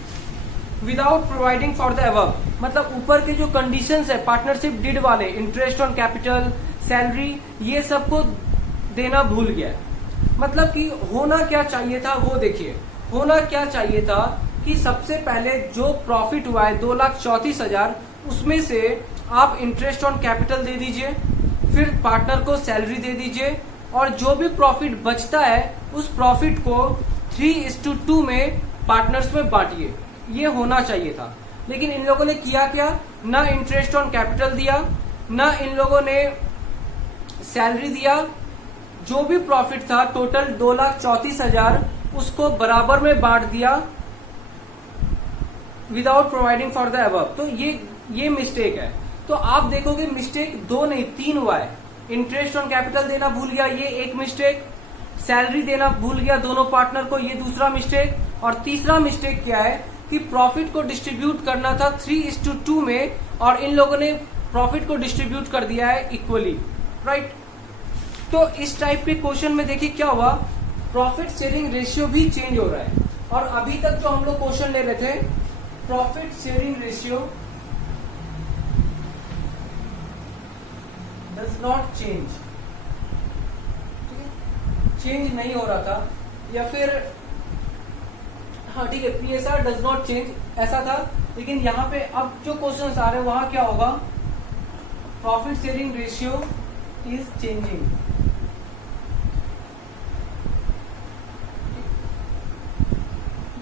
without providing for the above. मतलब ऊपर के जो कंडीशंस है पार्टनरशिप डीड वाले, इंटरेस्ट ऑन कैपिटल, सैलरी, ये सबको देना भूल गया है। मतलब कि होना क्या चाहिए था वो देखिए, होना क्या चाहिए था कि सबसे पहले जो प्रॉफिट हुआ है 2,34,000 उसमें से आप इंटरेस्ट ऑन कैपिटल दे दीजिए, फिर पार्टनर को सैलरी दे दीजिए और जो भी प्रॉफिट बचता है उस प्रॉफिट को 3:2 में पार्टनर्स में बांटिए। ये होना चाहिए था। लेकिन इन लोगों ने किया क्या, ना इंटरेस्ट ऑन कैपिटल दिया, ना इन लोगों ने सैलरी दिया। जो भी प्रॉफिट था टोटल 2,34,000 उसको बराबर में बांट दिया without providing for the above. तो ये मिस्टेक है। तो आप देखोगे मिस्टेक 2 नहीं 3 हुआ है। इंटरेस्ट ऑन कैपिटल देना भूल गया, ये एक मिस्टेक। सैलरी देना भूल गया दोनों पार्टनर को, ये दूसरा मिस्टेक। और तीसरा मिस्टेक क्या है कि प्रॉफिट को डिस्ट्रीब्यूट करना था 3:2 में और इन लोगों ने प्रॉफिट को डिस्ट्रीब्यूट कर दिया है इक्वली, राइट। तो इस टाइप के क्वेश्चन में देखिए क्या हुआ, प्रॉफिट शेयरिंग रेशियो भी चेंज हो रहा है। और अभी तक जो हम लोग क्वेश्चन ले रहे थे profit sharing ratio does not change, change नहीं हो रहा था, या फिर हाँ ठीक है PSR डज नॉट चेंज ऐसा था। लेकिन यहाँ पे अब जो क्वेश्चन आ रहे हैं वहां क्या होगा, profit sharing ratio is changing.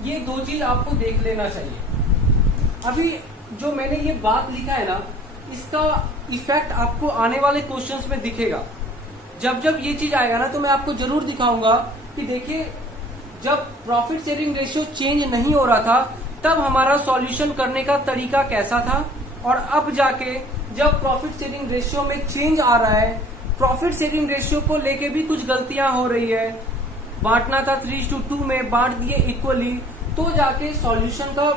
ये 2 चीज आपको देख लेना चाहिए। अभी जो मैंने ये बात लिखा है ना, इसका इफेक्ट आपको आने वाले क्वेश्चंस में दिखेगा। जब जब ये चीज आएगा ना तो मैं आपको जरूर दिखाऊंगा कि देखिए जब प्रॉफिट शेयरिंग रेशियो चेंज नहीं हो रहा था तब हमारा सॉल्यूशन करने का तरीका कैसा था, और अब जाके जब प्रॉफिट शेयरिंग रेशियो में चेंज आ रहा है, प्रॉफिट शेयरिंग रेशियो को लेके भी कुछ गलतियां हो रही है, बांटना था 3:2 में, बांट दिए इक्वली, तो जाके सॉल्यूशन का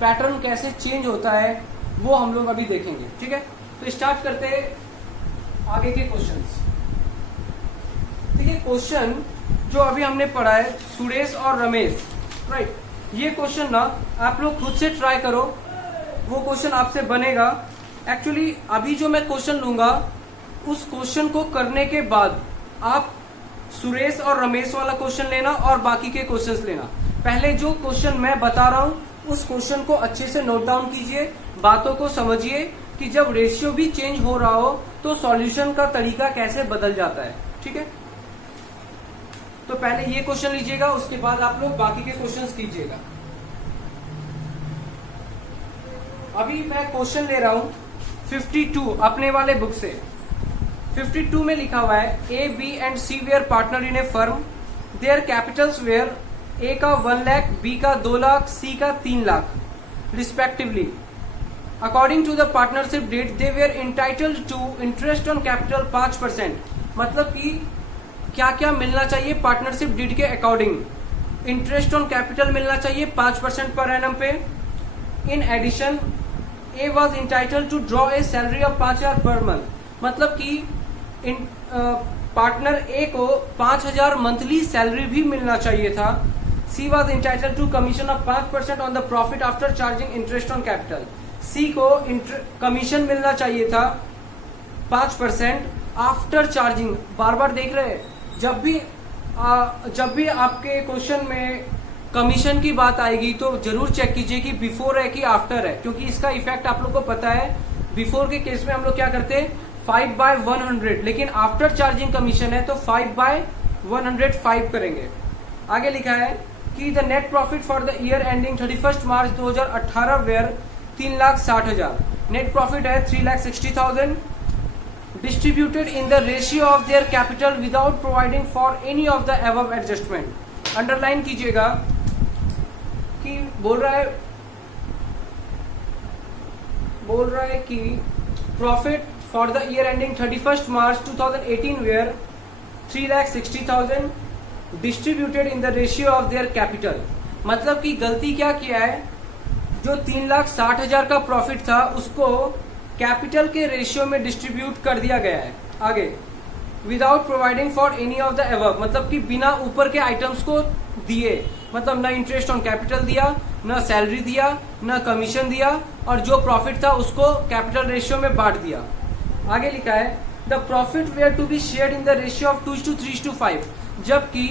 पैटर्न कैसे चेंज होता है वो हम लोग अभी देखेंगे। ठीक है, तो स्टार्ट करते हैं आगे के क्वेश्चंस। ठीक है, क्वेश्चन जो अभी हमने पढ़ा है सुरेश और रमेश, राइट, ये क्वेश्चन ना आप लोग खुद से ट्राई करो, वो क्वेश्चन आपसे बनेगा। एक्चुअली अभी जो मैं क्वेश्चन लूंगा उस क्वेश्चन को करने के बाद आप सुरेश और रमेश वाला क्वेश्चन लेना और बाकी के क्वेश्चंस लेना। पहले जो क्वेश्चन मैं बता रहा हूं उस क्वेश्चन को अच्छे से नोट डाउन कीजिए, बातों को समझिए कि जब रेशियो भी चेंज हो रहा हो तो सॉल्यूशन का तरीका कैसे बदल जाता है। ठीक है, तो पहले ये क्वेश्चन लीजिएगा, उसके बाद आप लोग बाकी के क्वेश्चंस कीजिएगा। अभी मैं क्वेश्चन ले रहा हूं 52 अपने वाले बुक से। 52 में लिखा हुआ है A B and C were partners in a firm, their capitals were A का 1 लाख, बी का 2 लाख, सी का 3 lakh respectively. According to the partnership deed they were entitled to interest on capital 5%। मतलब कि क्या क्या मिलना चाहिए पार्टनरशिप डीड के अकॉर्डिंग। इंटरेस्ट ऑन कैपिटल मिलना चाहिए 5% पर एनम पे। In addition A was entitled to draw a salary of 5,000 per month. मतलब कि पार्टनर ए को 5,000 मंथली सैलरी भी मिलना चाहिए था। C was entitled to commission of 5% on the profit after charging interest on capital. C को commission मिलना चाहिए था 5% आफ्टर चार्जिंग। बार बार देख रहे हैं, जब भी आपके क्वेश्चन में कमीशन की बात आएगी तो जरूर चेक कीजिए कि बिफोर है कि आफ्टर है, क्योंकि इसका इफेक्ट आप लोग को पता है। बिफोर के केस में हम लोग क्या करते हैं 5/100, लेकिन आफ्टर चार्जिंग कमीशन है तो 5/105 करेंगे। आगे लिखा है कि the net profit for the year ending 31 March 2018 were 3,60,000। Net profit है 3,60,000 distributed in the ratio of their capital without providing for any of the above adjustment। Underline कीजिएगा कि बोल रहा है कि profit for the year ending 31 March 2018 were 3,60,000 distributed in the ratio of their capital. मतलब कि गलती क्या किया है, जो 3,60,000 का प्रॉफिट था उसको कैपिटल के रेशियो में डिस्ट्रीब्यूट कर दिया गया है। आगे without providing for any of the above, मतलब कि बिना ऊपर के आइटम्स को दिए, मतलब ना इंटरेस्ट ऑन कैपिटल दिया, ना सैलरी दिया, ना कमीशन दिया, और जो प्रॉफिट था उसको कैपिटल रेशियो में बांट दिया। आगे लिखा है the profit were to be shared in the ratio of 2:3:5, जबकि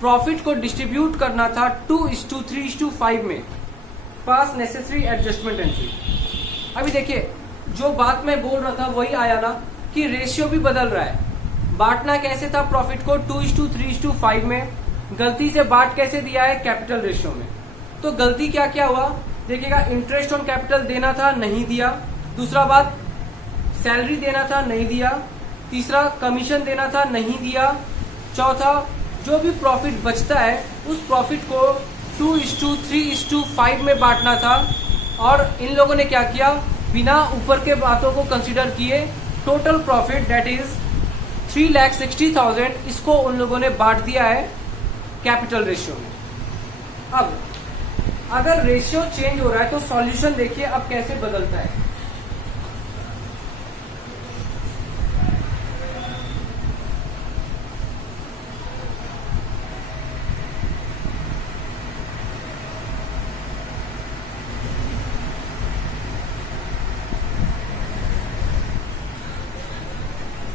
प्रॉफिट को डिस्ट्रीब्यूट करना था 2:3:5 में। Pass necessary adjustment entry. अभी देखिए, जो बात मैं बोल रहा था वही आया ना कि रेशियो भी बदल रहा है। बांटना कैसे था प्रॉफिट को 2:3:5 में, गलती से बांट कैसे दिया है कैपिटल रेशियो में। तो गलती क्या क्या हुआ देखिएगा, इंटरेस्ट ऑन कैपिटल देना था नहीं दिया, दूसरा बात सैलरी देना था नहीं दिया, तीसरा कमीशन देना था नहीं दिया, चौथा जो भी प्रॉफिट बचता है उस प्रॉफिट को 2:3:5 में बांटना था। और इन लोगों ने क्या किया, बिना ऊपर के बातों को कंसीडर किए टोटल प्रॉफिट दैट इज 3,60,000 इसको उन लोगों ने बांट दिया है कैपिटल रेशियो में। अब अगर रेशियो चेंज हो रहा है तो सॉल्यूशन देखिए अब कैसे बदलता है।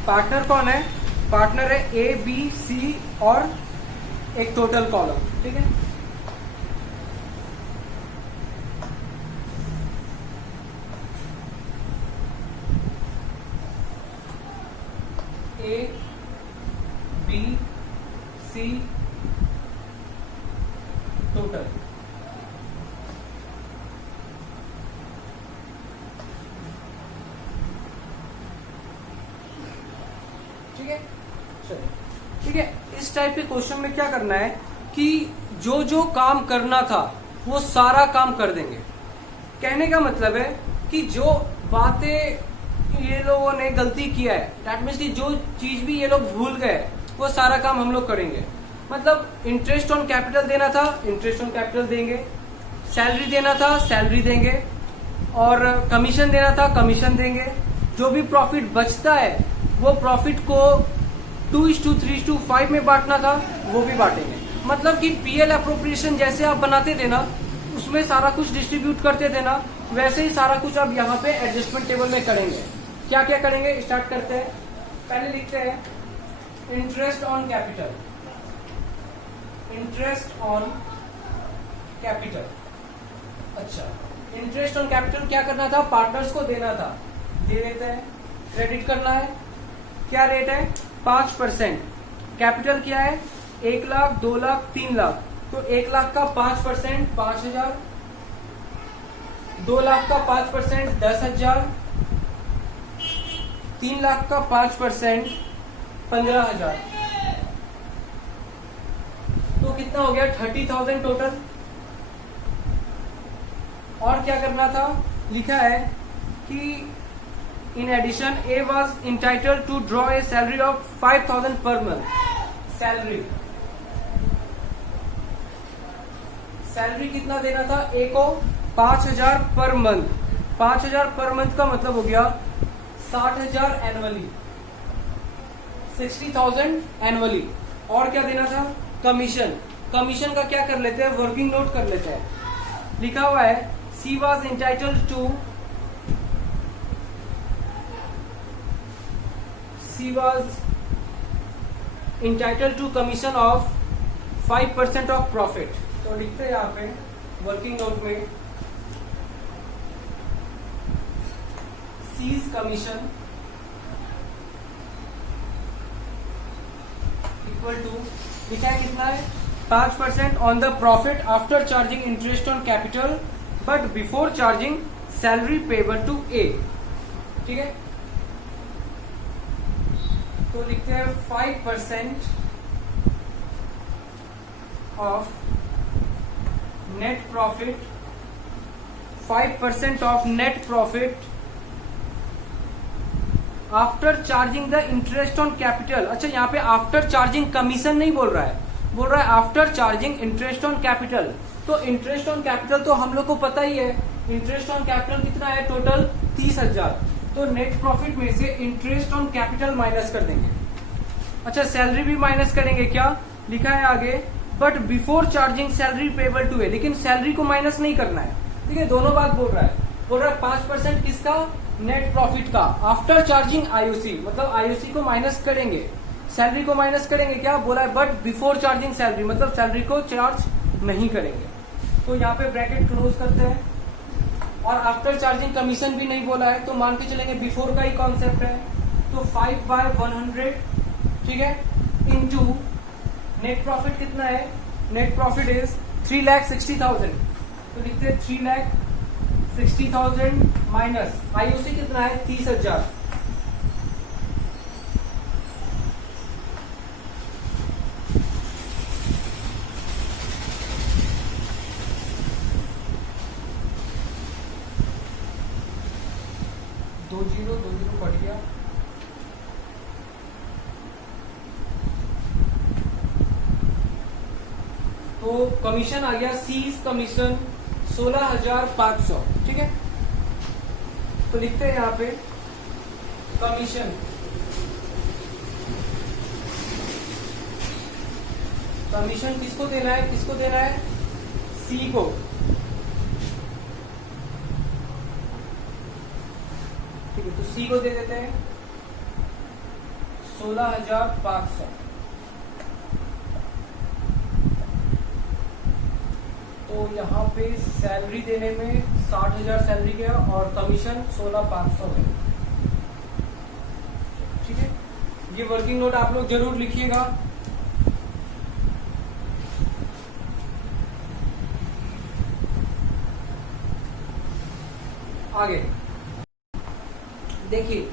पार्टनर कौन है, पार्टनर है ए बी सी और एक टोटल कॉलम। ठीक है, ए बी सी टोटल। ठीक है, चलो ठीक है। इस टाइप के क्वेश्चन में क्या करना है कि जो जो काम करना था वो सारा काम कर देंगे। कहने का मतलब है कि जो बातें ये लोगों ने गलती किया है, दैट मीन्स कि जो चीज भी ये लोग भूल गए वो सारा काम हम लोग करेंगे। मतलब इंटरेस्ट ऑन कैपिटल देना था, इंटरेस्ट ऑन कैपिटल देंगे, सैलरी देना था, सैलरी देंगे, और कमीशन देना था, कमीशन देंगे। जो भी प्रॉफिट बचता है वो प्रॉफिट को 2:3:5 में बांटना था, वो भी बांटेंगे। मतलब कि पीएल अप्रोप्रिएशन जैसे आप बनाते थे ना, उसमें सारा कुछ डिस्ट्रीब्यूट करते थे ना, वैसे ही सारा कुछ अब यहाँ पे एडजस्टमेंट टेबल में करेंगे। क्या क्या करेंगे स्टार्ट करते हैं। पहले लिखते हैं interest on capital, interest on capital. अच्छा, इंटरेस्ट ऑन कैपिटल क्या करना था, पार्टनर्स को देना था, दे देते हैं। क्रेडिट करना है क्या रेट है 5%। कैपिटल क्या है 1 लाख 2 लाख 3 लाख, तो 1 लाख का 5% 5,000, 2 लाख का 5% 10,000, 3 लाख का 5% 15,000, तो कितना हो गया 30,000 टोटल। और क्या करना था, लिखा है कि in addition A was entitled to draw a salary of 5,000 per month. Salary कितना देना था, ए को 5,000 पर मंथ। 5,000 पर मंथ का मतलब हो गया 60,000 एनुअली, 60,000 एनुअली। और क्या देना था, कमीशन। कमीशन का क्या कर लेते हैं, वर्किंग नोट कर लेते हैं। लिखा हुआ है C was entitled to, C was entitled to commission of 5% of profit. तो लिखते हैं यहाँ पे वर्किंग नोट में सीज कमीशन इक्वल टू, लिखा है कितना है 5% on the profit after charging interest on capital but before charging salary payable to A. ठीक है, तो लिखते हैं 5% of net profit, 5% of net profit after charging the interest on capital. अच्छा, यहाँ पे आफ्टर चार्जिंग कमीशन नहीं बोल रहा है, बोल रहा है after charging interest on capital. तो इंटरेस्ट ऑन कैपिटल तो हम लोग को पता ही है, इंटरेस्ट ऑन कैपिटल कितना है टोटल 30,000। तो नेट प्रॉफिट में से इंटरेस्ट ऑन कैपिटल माइनस कर देंगे। अच्छा, सैलरी भी माइनस करेंगे, क्या लिखा है आगे, but before charging salary payable to A, लेकिन सैलरी को माइनस नहीं करना है। ठीक है, दोनों बात बोल रहा है 5% किसका, नेट प्रॉफिट का, आफ्टर चार्जिंग आईओसी, मतलब आईओसी को माइनस करेंगे, सैलरी को माइनस करेंगे, क्या बोला है, बट बिफोर चार्जिंग सैलरी, मतलब सैलरी को चार्ज नहीं करेंगे। तो यहाँ पे ब्रैकेट क्लोज करते हैं। और आफ्टर चार्जिंग कमीशन भी नहीं बोला है, तो मान के चलेंगे बिफोर का ही कॉन्सेप्ट है। तो 5/100, ठीक है, इनटू नेट प्रॉफिट कितना है, नेट प्रॉफिट इज 3,60,000, तो लिखते हैं 3,60,000 माइनस आईओसी कितना है 30,000। दो जीरो कट गया, तो कमीशन आ गया, सीज कमीशन 16,500। ठीक है, तो लिखते हैं यहाँ पे कमीशन, कमीशन किसको देना है, किसको देना है, सी को। ठीक है, तो सी को दे देते हैं 16,500। तो यहाँ पे सैलरी देने में 60,000 सैलरी गया और कमीशन 16,500 है। ठीक है, ये वर्किंग नोट आप लोग जरूर लिखिएगा। आगे देखिए,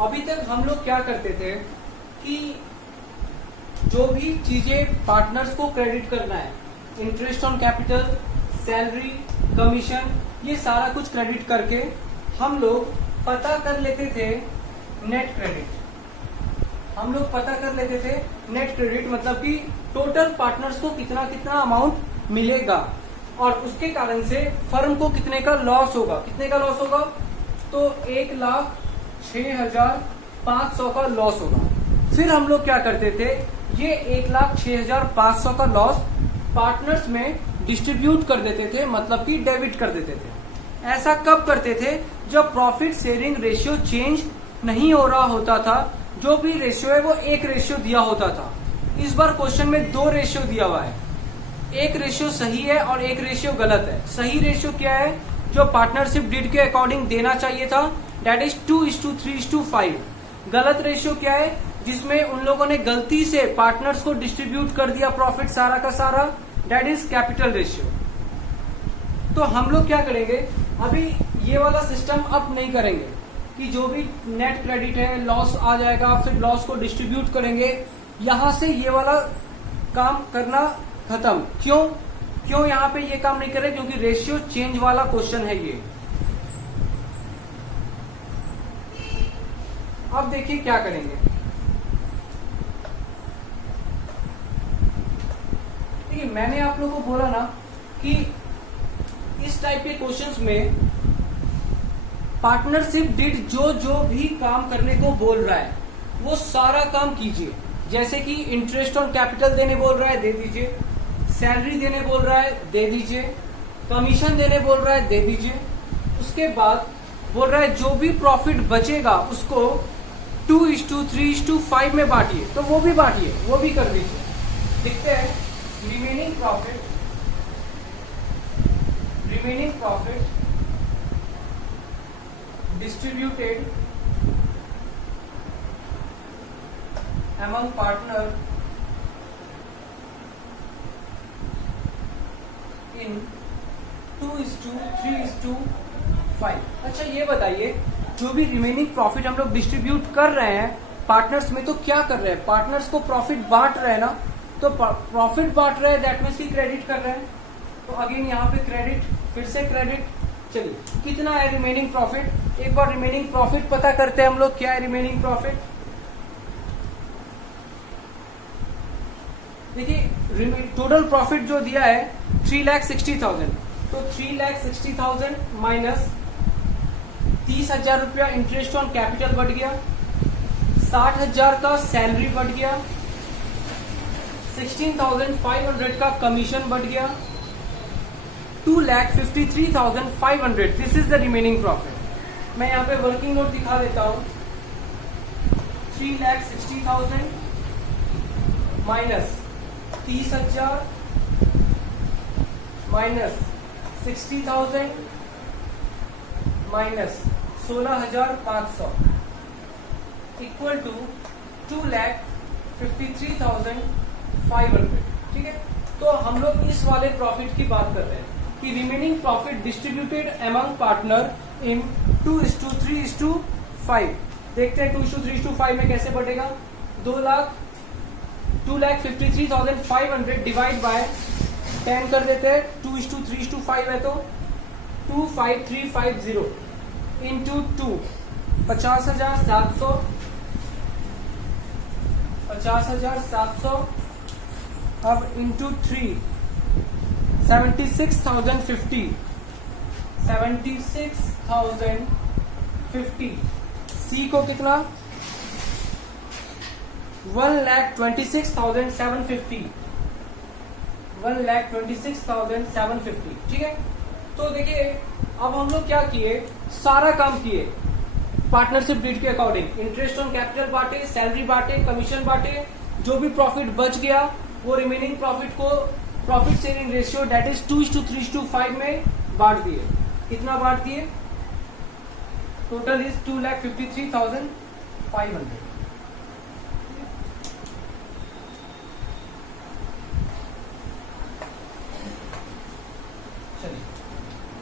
अभी तक हम लोग क्या करते थे कि जो भी चीजें पार्टनर्स को क्रेडिट करना है, interest on capital, salary, commission, ये सारा कुछ क्रेडिट करके हम लोग पता कर लेते थे नेट क्रेडिट। हम लोग पता कर लेते थे नेट क्रेडिट, मतलब कि टोटल पार्टनर्स को कितना कितना अमाउंट मिलेगा और उसके कारण से फर्म को कितने का लॉस होगा, कितने का लॉस होगा, तो 1,06,500 का लॉस होगा। फिर हम लोग क्या करते थे, ये 1,06,500 का लॉस पार्टनर्स में डिस्ट्रीब्यूट कर देते थे, मतलब कि डेबिट कर देते थे। ऐसा कब करते थे, जब प्रॉफिट शेयरिंग रेशियो चेंज नहीं हो रहा होता था, जो भी रेशियो है वो एक रेशियो दिया होता था। इस बार क्वेश्चन में 2 रेशियो दिया हुआ है, एक रेशियो सही है और एक रेशियो गलत है। सही रेशियो क्या है, जो पार्टनरशिप डीड के अकॉर्डिंग देना चाहिए था, दैट इज 2:3:5। गलत रेशियो क्या है? जिसमें उन लोगों ने गलती से पार्टनर्स को डिस्ट्रीब्यूट कर दिया प्रॉफिट सारा का सारा, दैट इज कैपिटल रेशियो। तो हम लोग क्या करेंगे, अभी ये वाला सिस्टम अब नहीं करेंगे कि जो भी नेट क्रेडिट है लॉस आ जाएगा, फिर लॉस को डिस्ट्रीब्यूट करेंगे। यहां से ये वाला काम करना खत्म। क्यों यहां पे ये काम नहीं कर रहे? क्योंकि रेशियो चेंज वाला क्वेश्चन है ये। अब देखिए क्या करेंगे। देखिए मैंने आप लोगों को बोला ना कि इस टाइप के क्वेश्चंस में पार्टनरशिप डिड जो भी काम करने को बोल रहा है वो सारा काम कीजिए। जैसे कि इंटरेस्ट ऑन कैपिटल देने बोल रहा है, दे दीजिए। सैलरी देने बोल रहा है, दे दीजिए। कमीशन देने बोल रहा है, दे दीजिए। उसके बाद बोल रहा है जो भी प्रॉफिट बचेगा उसको 2:3:5 में बांटिए, तो वो भी बांटिए, वो भी कर दीजिए। देखते हैं remaining profit distributed among partner in 2:3:5। अच्छा ये बताइए, जो भी रिमेनिंग प्रॉफिट हम लोग डिस्ट्रीब्यूट कर रहे हैं पार्टनर्स में, तो क्या कर रहे हैं? पार्टनर्स को प्रॉफिट बांट रहे हैं ना, तो प्रॉफिट बांट रहे हैं, दैट मीन्स की क्रेडिट कर रहे हैं। तो अगेन यहाँ पे क्रेडिट, फिर से क्रेडिट। चलिए कितना है रिमेनिंग प्रॉफिट? एक बार रिमेनिंग प्रॉफिट पता करते हैं हम लोग। क्या है रिमेनिंग प्रॉफिट? देखिए टोटल प्रॉफिट जो दिया है 3,60,000, तो 3,60,000 माइनस 30,000 रुपया इंटरेस्ट ऑन कैपिटल बढ़ गया, 60,000 का सैलरी बढ़ गया, 16,500 का कमीशन बढ़ गया, 2,53,500। This is the remaining profit. मैं यहाँ पे वर्किंग नोट दिखा देता हूँ। 3,60,000 minus 30,000 minus 60,000 minus 16,500 equal to 2,53,500। ठीक है, तो हम लोग इस वाले प्रॉफिट की बात कर रहे हैं कि remaining profit distributed among partner in 2:3:5। देखते हैं 2:3:5 में कैसे बढ़ेगा। 2,53,500 डिवाइड बाय 10 कर देते हैं। 2:3:5 है तो 2,5350 इंटू 2 50,700 50,700 अब इंटू 3 76,050 76,050। सी को कितना? 1,26,750 1,26,750। ठीक है, तो देखिए अब हम लोग क्या किए, सारा काम किए पार्टनरशिप डीड के अकॉर्डिंग। इंटरेस्ट ऑन कैपिटल बांटे, सैलरी बांटे, कमीशन बांटे, जो भी प्रॉफिट बच गया वो रिमेनिंग प्रॉफिट को profit sharing ratio that is 2:3:5 में बांट दिए। कितना बांट दिए? Total is 2,53,500।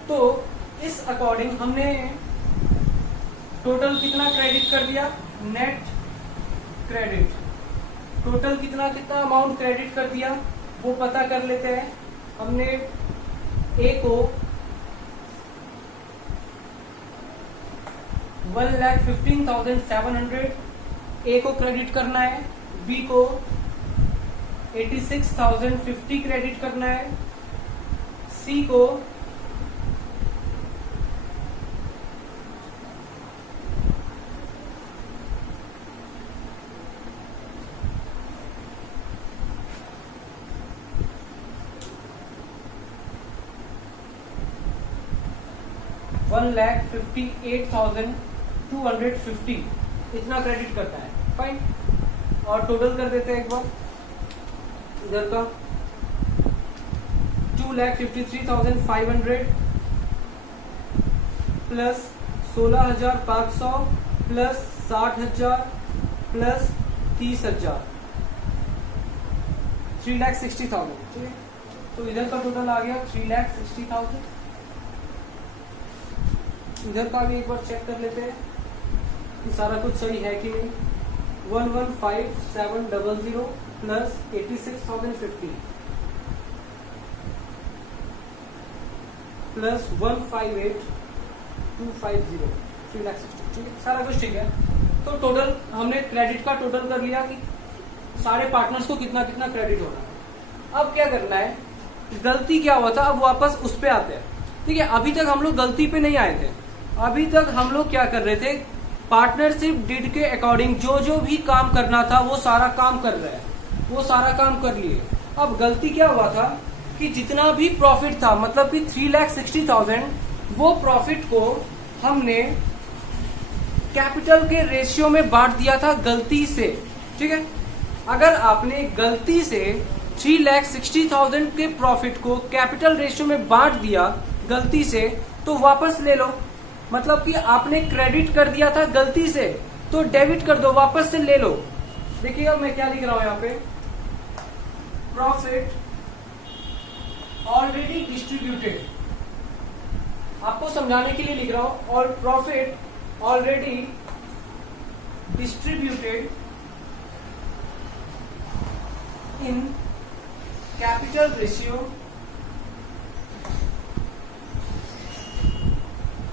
तो इस अकॉर्डिंग हमने टोटल कितना क्रेडिट कर दिया? नेट क्रेडिट टोटल कितना अमाउंट क्रेडिट कर दिया वो पता कर लेते हैं। हमने ए को 1,15,700 ए को क्रेडिट करना है, बी को 86,050 क्रेडिट करना है, सी को 1,58,250 इतना क्रेडिट करना है। फाइन, और टोटल कर देते हैं एक बार इधर का 2,53,500 प्लस 16,500 प्लस 60,000 प्लस 30,000, 3,60,000। ठीक है, तो इधर का टोटल आ गया 3,60,000। इधर का भी एक बार चेक कर लेते हैं कि सारा कुछ सही है कि नहीं। 115700 प्लस 86,050 प्लस 158,250, 3,60,000। ठीक है, सारा कुछ ठीक है। तो टोटल हमने क्रेडिट का टोटल कर लिया कि सारे पार्टनर्स को कितना कितना क्रेडिट होना है। अब क्या करना है, गलती क्या हुआ था, अब वापस उस पे आते हैं। ठीक है, अभी तक हम लोग गलती पे नहीं आए थे। अभी तक हम लोग क्या कर रहे थे, पार्टनरशिप डीड के अकॉर्डिंग जो जो भी काम करना था वो सारा काम कर रहे हैं, वो सारा काम कर लिए। अब गलती क्या हुआ था कि जितना भी प्रॉफिट था, मतलब कि 3,60,000, वो प्रॉफिट को हमने कैपिटल के रेशियो में बांट दिया था गलती से। ठीक है, अगर आपने गलती से 3,60,000 के प्रॉफिट को कैपिटल रेशियो में बांट दिया गलती से, तो वापस ले लो। मतलब कि आपने क्रेडिट कर दिया था गलती से, तो डेबिट कर दो, वापस से ले लो। देखिएगा मैं क्या लिख रहा हूं यहाँ पे, प्रॉफिट ऑलरेडी डिस्ट्रीब्यूटेड, आपको समझाने के लिए लिख रहा हूं। और profit already distributed in capital ratio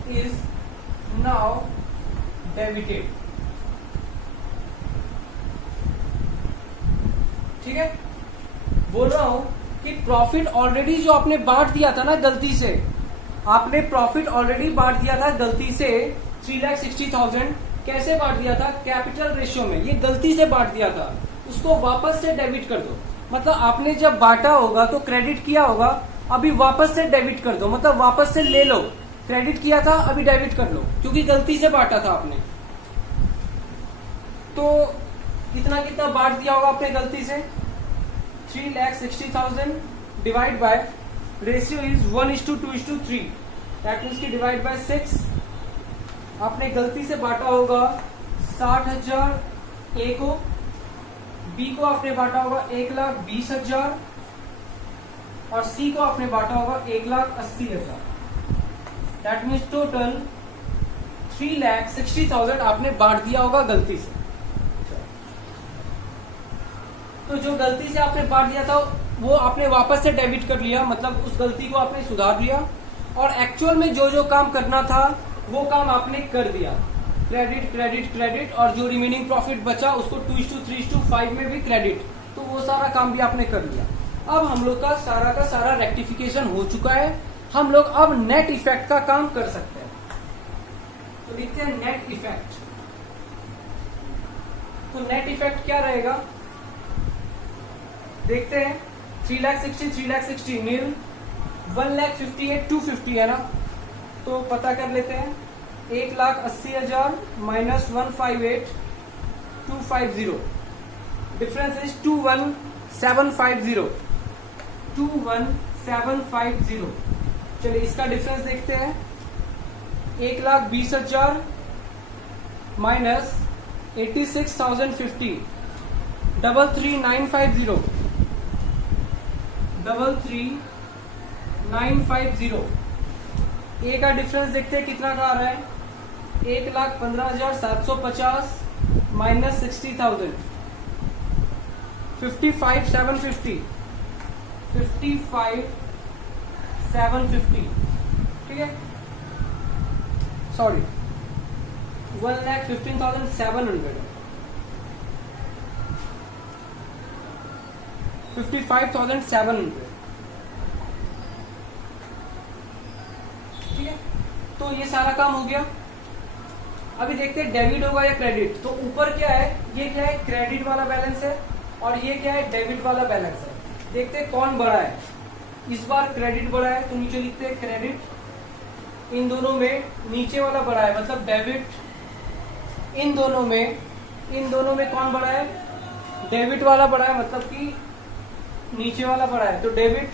is now debited। ठीक है, बोल रहा हूं कि प्रॉफिट ऑलरेडी जो आपने बांट दिया था ना गलती से, आपने प्रॉफिट ऑलरेडी बांट दिया था गलती से 3,60,000। कैसे बांट दिया था, कैपिटल रेशियो में, ये गलती से बांट दिया था, उसको वापस से डेबिट कर दो। मतलब आपने जब बांटा होगा तो क्रेडिट किया होगा, अभी वापस से डेबिट कर दो, मतलब वापस से ले लो। क्रेडिट किया था, अभी डेबिट कर लो, क्योंकि गलती से बांटा था आपने। तो कितना कितना बांट दिया होगा आपने गलती से, 3,60,000 divide by, ratio is 1:2:3, that means की डिवाइड बाय 6। आपने गलती से बांटा होगा 60,000 ए को, बी को आपने बांटा होगा 1,20,000 और सी को आपने बांटा होगा 1,80,000। दैट मीन्स टोटल 3,60,000 आपने बांट दिया होगा गलती से। तो जो गलती से आपने बांट दिया था वो आपने वापस से डेबिट कर लिया, मतलब उस गलती को आपने सुधार लिया। और एक्चुअल में जो जो काम करना था वो काम आपने कर दिया, क्रेडिट क्रेडिट क्रेडिट, और जो रिमेनिंग प्रॉफिट बचा उसको 2:3:5 में भी क्रेडिट, तो वो सारा काम भी आपने कर लिया। अब हम लोग का सारा रेक्टिफिकेशन हो चुका है, हम लोग अब नेट इफेक्ट का काम कर सकते हैं। तो लिखते हैं नेट इफेक्ट। तो नेट इफेक्ट क्या रहेगा देखते हैं। 3,60,000 नील, 1,58,250 है ना, तो पता कर लेते हैं। 1,80,000 माइनस 158,250, डिफरेंस इज 21,750, 21,750। चलिए इसका डिफरेंस देखते हैं। 1,20,000 माइनस 86,050, 33,950, 33,950। ए का डिफरेंस देखते हैं कितना का आ रहा है, 1,15,750 माइनस 60,000, 55,750, 55,750। ठीक है, सॉरी 1,15,700, 55,700। ठीक है, तो ये सारा काम हो गया। अभी देखते हैं डेबिट होगा या क्रेडिट। तो ऊपर क्या है, ये क्या है, क्रेडिट वाला बैलेंस है, और ये क्या है, डेबिट वाला बैलेंस है। देखते हैं कौन बड़ा है। इस बार क्रेडिट बड़ा है, तो नीचे लिखते हैं क्रेडिट। इन दोनों में नीचे वाला बड़ा है, मतलब डेबिट। इन दोनों में कौन बड़ा है, डेबिट वाला बड़ा है, मतलब कि नीचे वाला बड़ा है, तो डेबिट,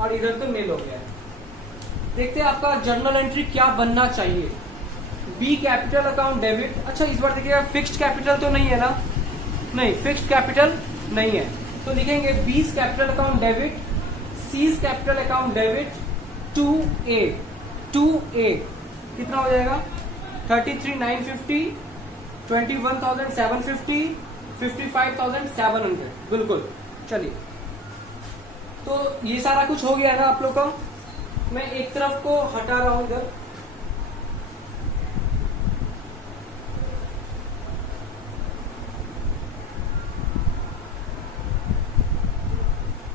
और इधर तो नील हो गया है। देखते हैं आपका जर्नल एंट्री क्या बनना चाहिए। B capital account debit. अच्छा इस बार देखिएगा फिक्स्ड कैपिटल तो नहीं है ना, नहीं फिक्स्ड कैपिटल नहीं है, तो लिखेंगे B's capital account debit, C's capital account debit to A कितना हो जाएगा 33,950, 21,750, 55,700 बिल्कुल। चलिए तो ये सारा कुछ हो गया ना आप लोग का। मैं एक तरफ को हटा रहा हूं इधर,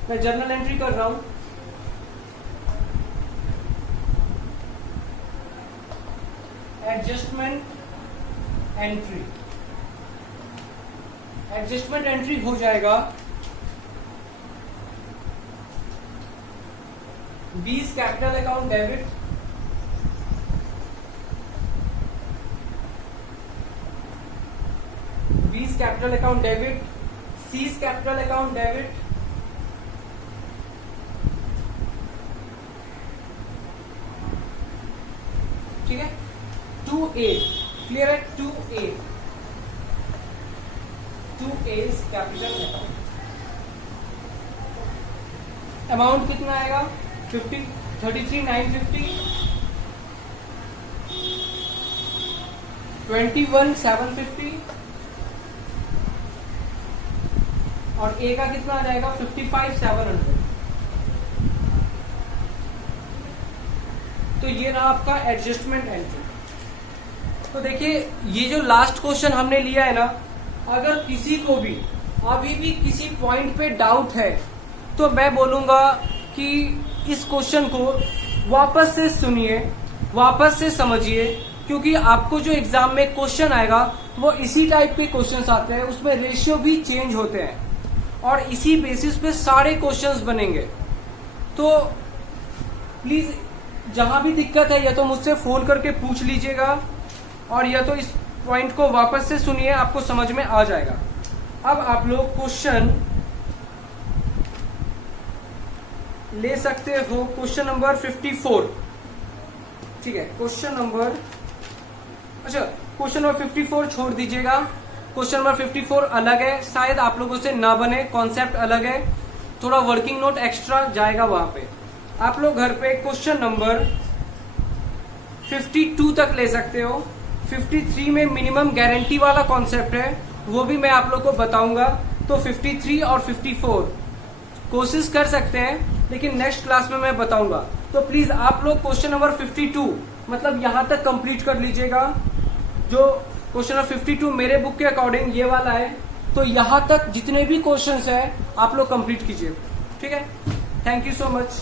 मैं जर्नल एंट्री कर रहा हूं। एडजस्टमेंट एंट्री हो जाएगा 20 capital account debit, 20 capital account debit, C's capital account debit, ठीक है 2A, क्लियर है 2A is capital account. Amount कितना आएगा 33,950, 21,750 और ए का कितना आ जाएगा 55,700। तो ये रहा आपका एडजस्टमेंट एंट्री। तो देखिए ये जो लास्ट क्वेश्चन हमने लिया है ना, अगर किसी को भी अभी भी किसी पॉइंट पे डाउट है तो मैं बोलूंगा कि इस क्वेश्चन को वापस से सुनिए, वापस से समझिए, क्योंकि आपको जो एग्जाम में क्वेश्चन आएगा वो इसी टाइप के क्वेश्चंस आते हैं, उसमें रेशियो भी चेंज होते हैं और इसी बेसिस पे सारे क्वेश्चंस बनेंगे। तो प्लीज जहां भी दिक्कत है या तो मुझसे फोन करके पूछ लीजिएगा और या तो इस पॉइंट को वापस से सुनिए, आपको समझ में आ जाएगा। अब आप लोग क्वेश्चन ले सकते हो, क्वेश्चन नंबर 54, ठीक है क्वेश्चन नंबर, अच्छा क्वेश्चन नंबर 54 छोड़ दीजिएगा, क्वेश्चन नंबर 54 अलग है, शायद आप लोगों से ना बने, कॉन्सेप्ट अलग है, थोड़ा वर्किंग नोट एक्स्ट्रा जाएगा वहां पे। आप लोग घर पे क्वेश्चन नंबर 52 तक ले सकते हो। 53 में मिनिमम गारंटी वाला कॉन्सेप्ट है, वो भी मैं आप लोग को बताऊंगा। तो 53 और 54 कोशिश कर सकते हैं, लेकिन नेक्स्ट क्लास में मैं बताऊंगा। तो प्लीज आप लोग क्वेश्चन नंबर 52 मतलब यहां तक कंप्लीट कर लीजिएगा। जो क्वेश्चन नंबर 52 मेरे बुक के अकॉर्डिंग ये वाला है, तो यहां तक जितने भी क्वेश्चंस हैं आप लोग कंप्लीट कीजिए, ठीक है। Thank you so much.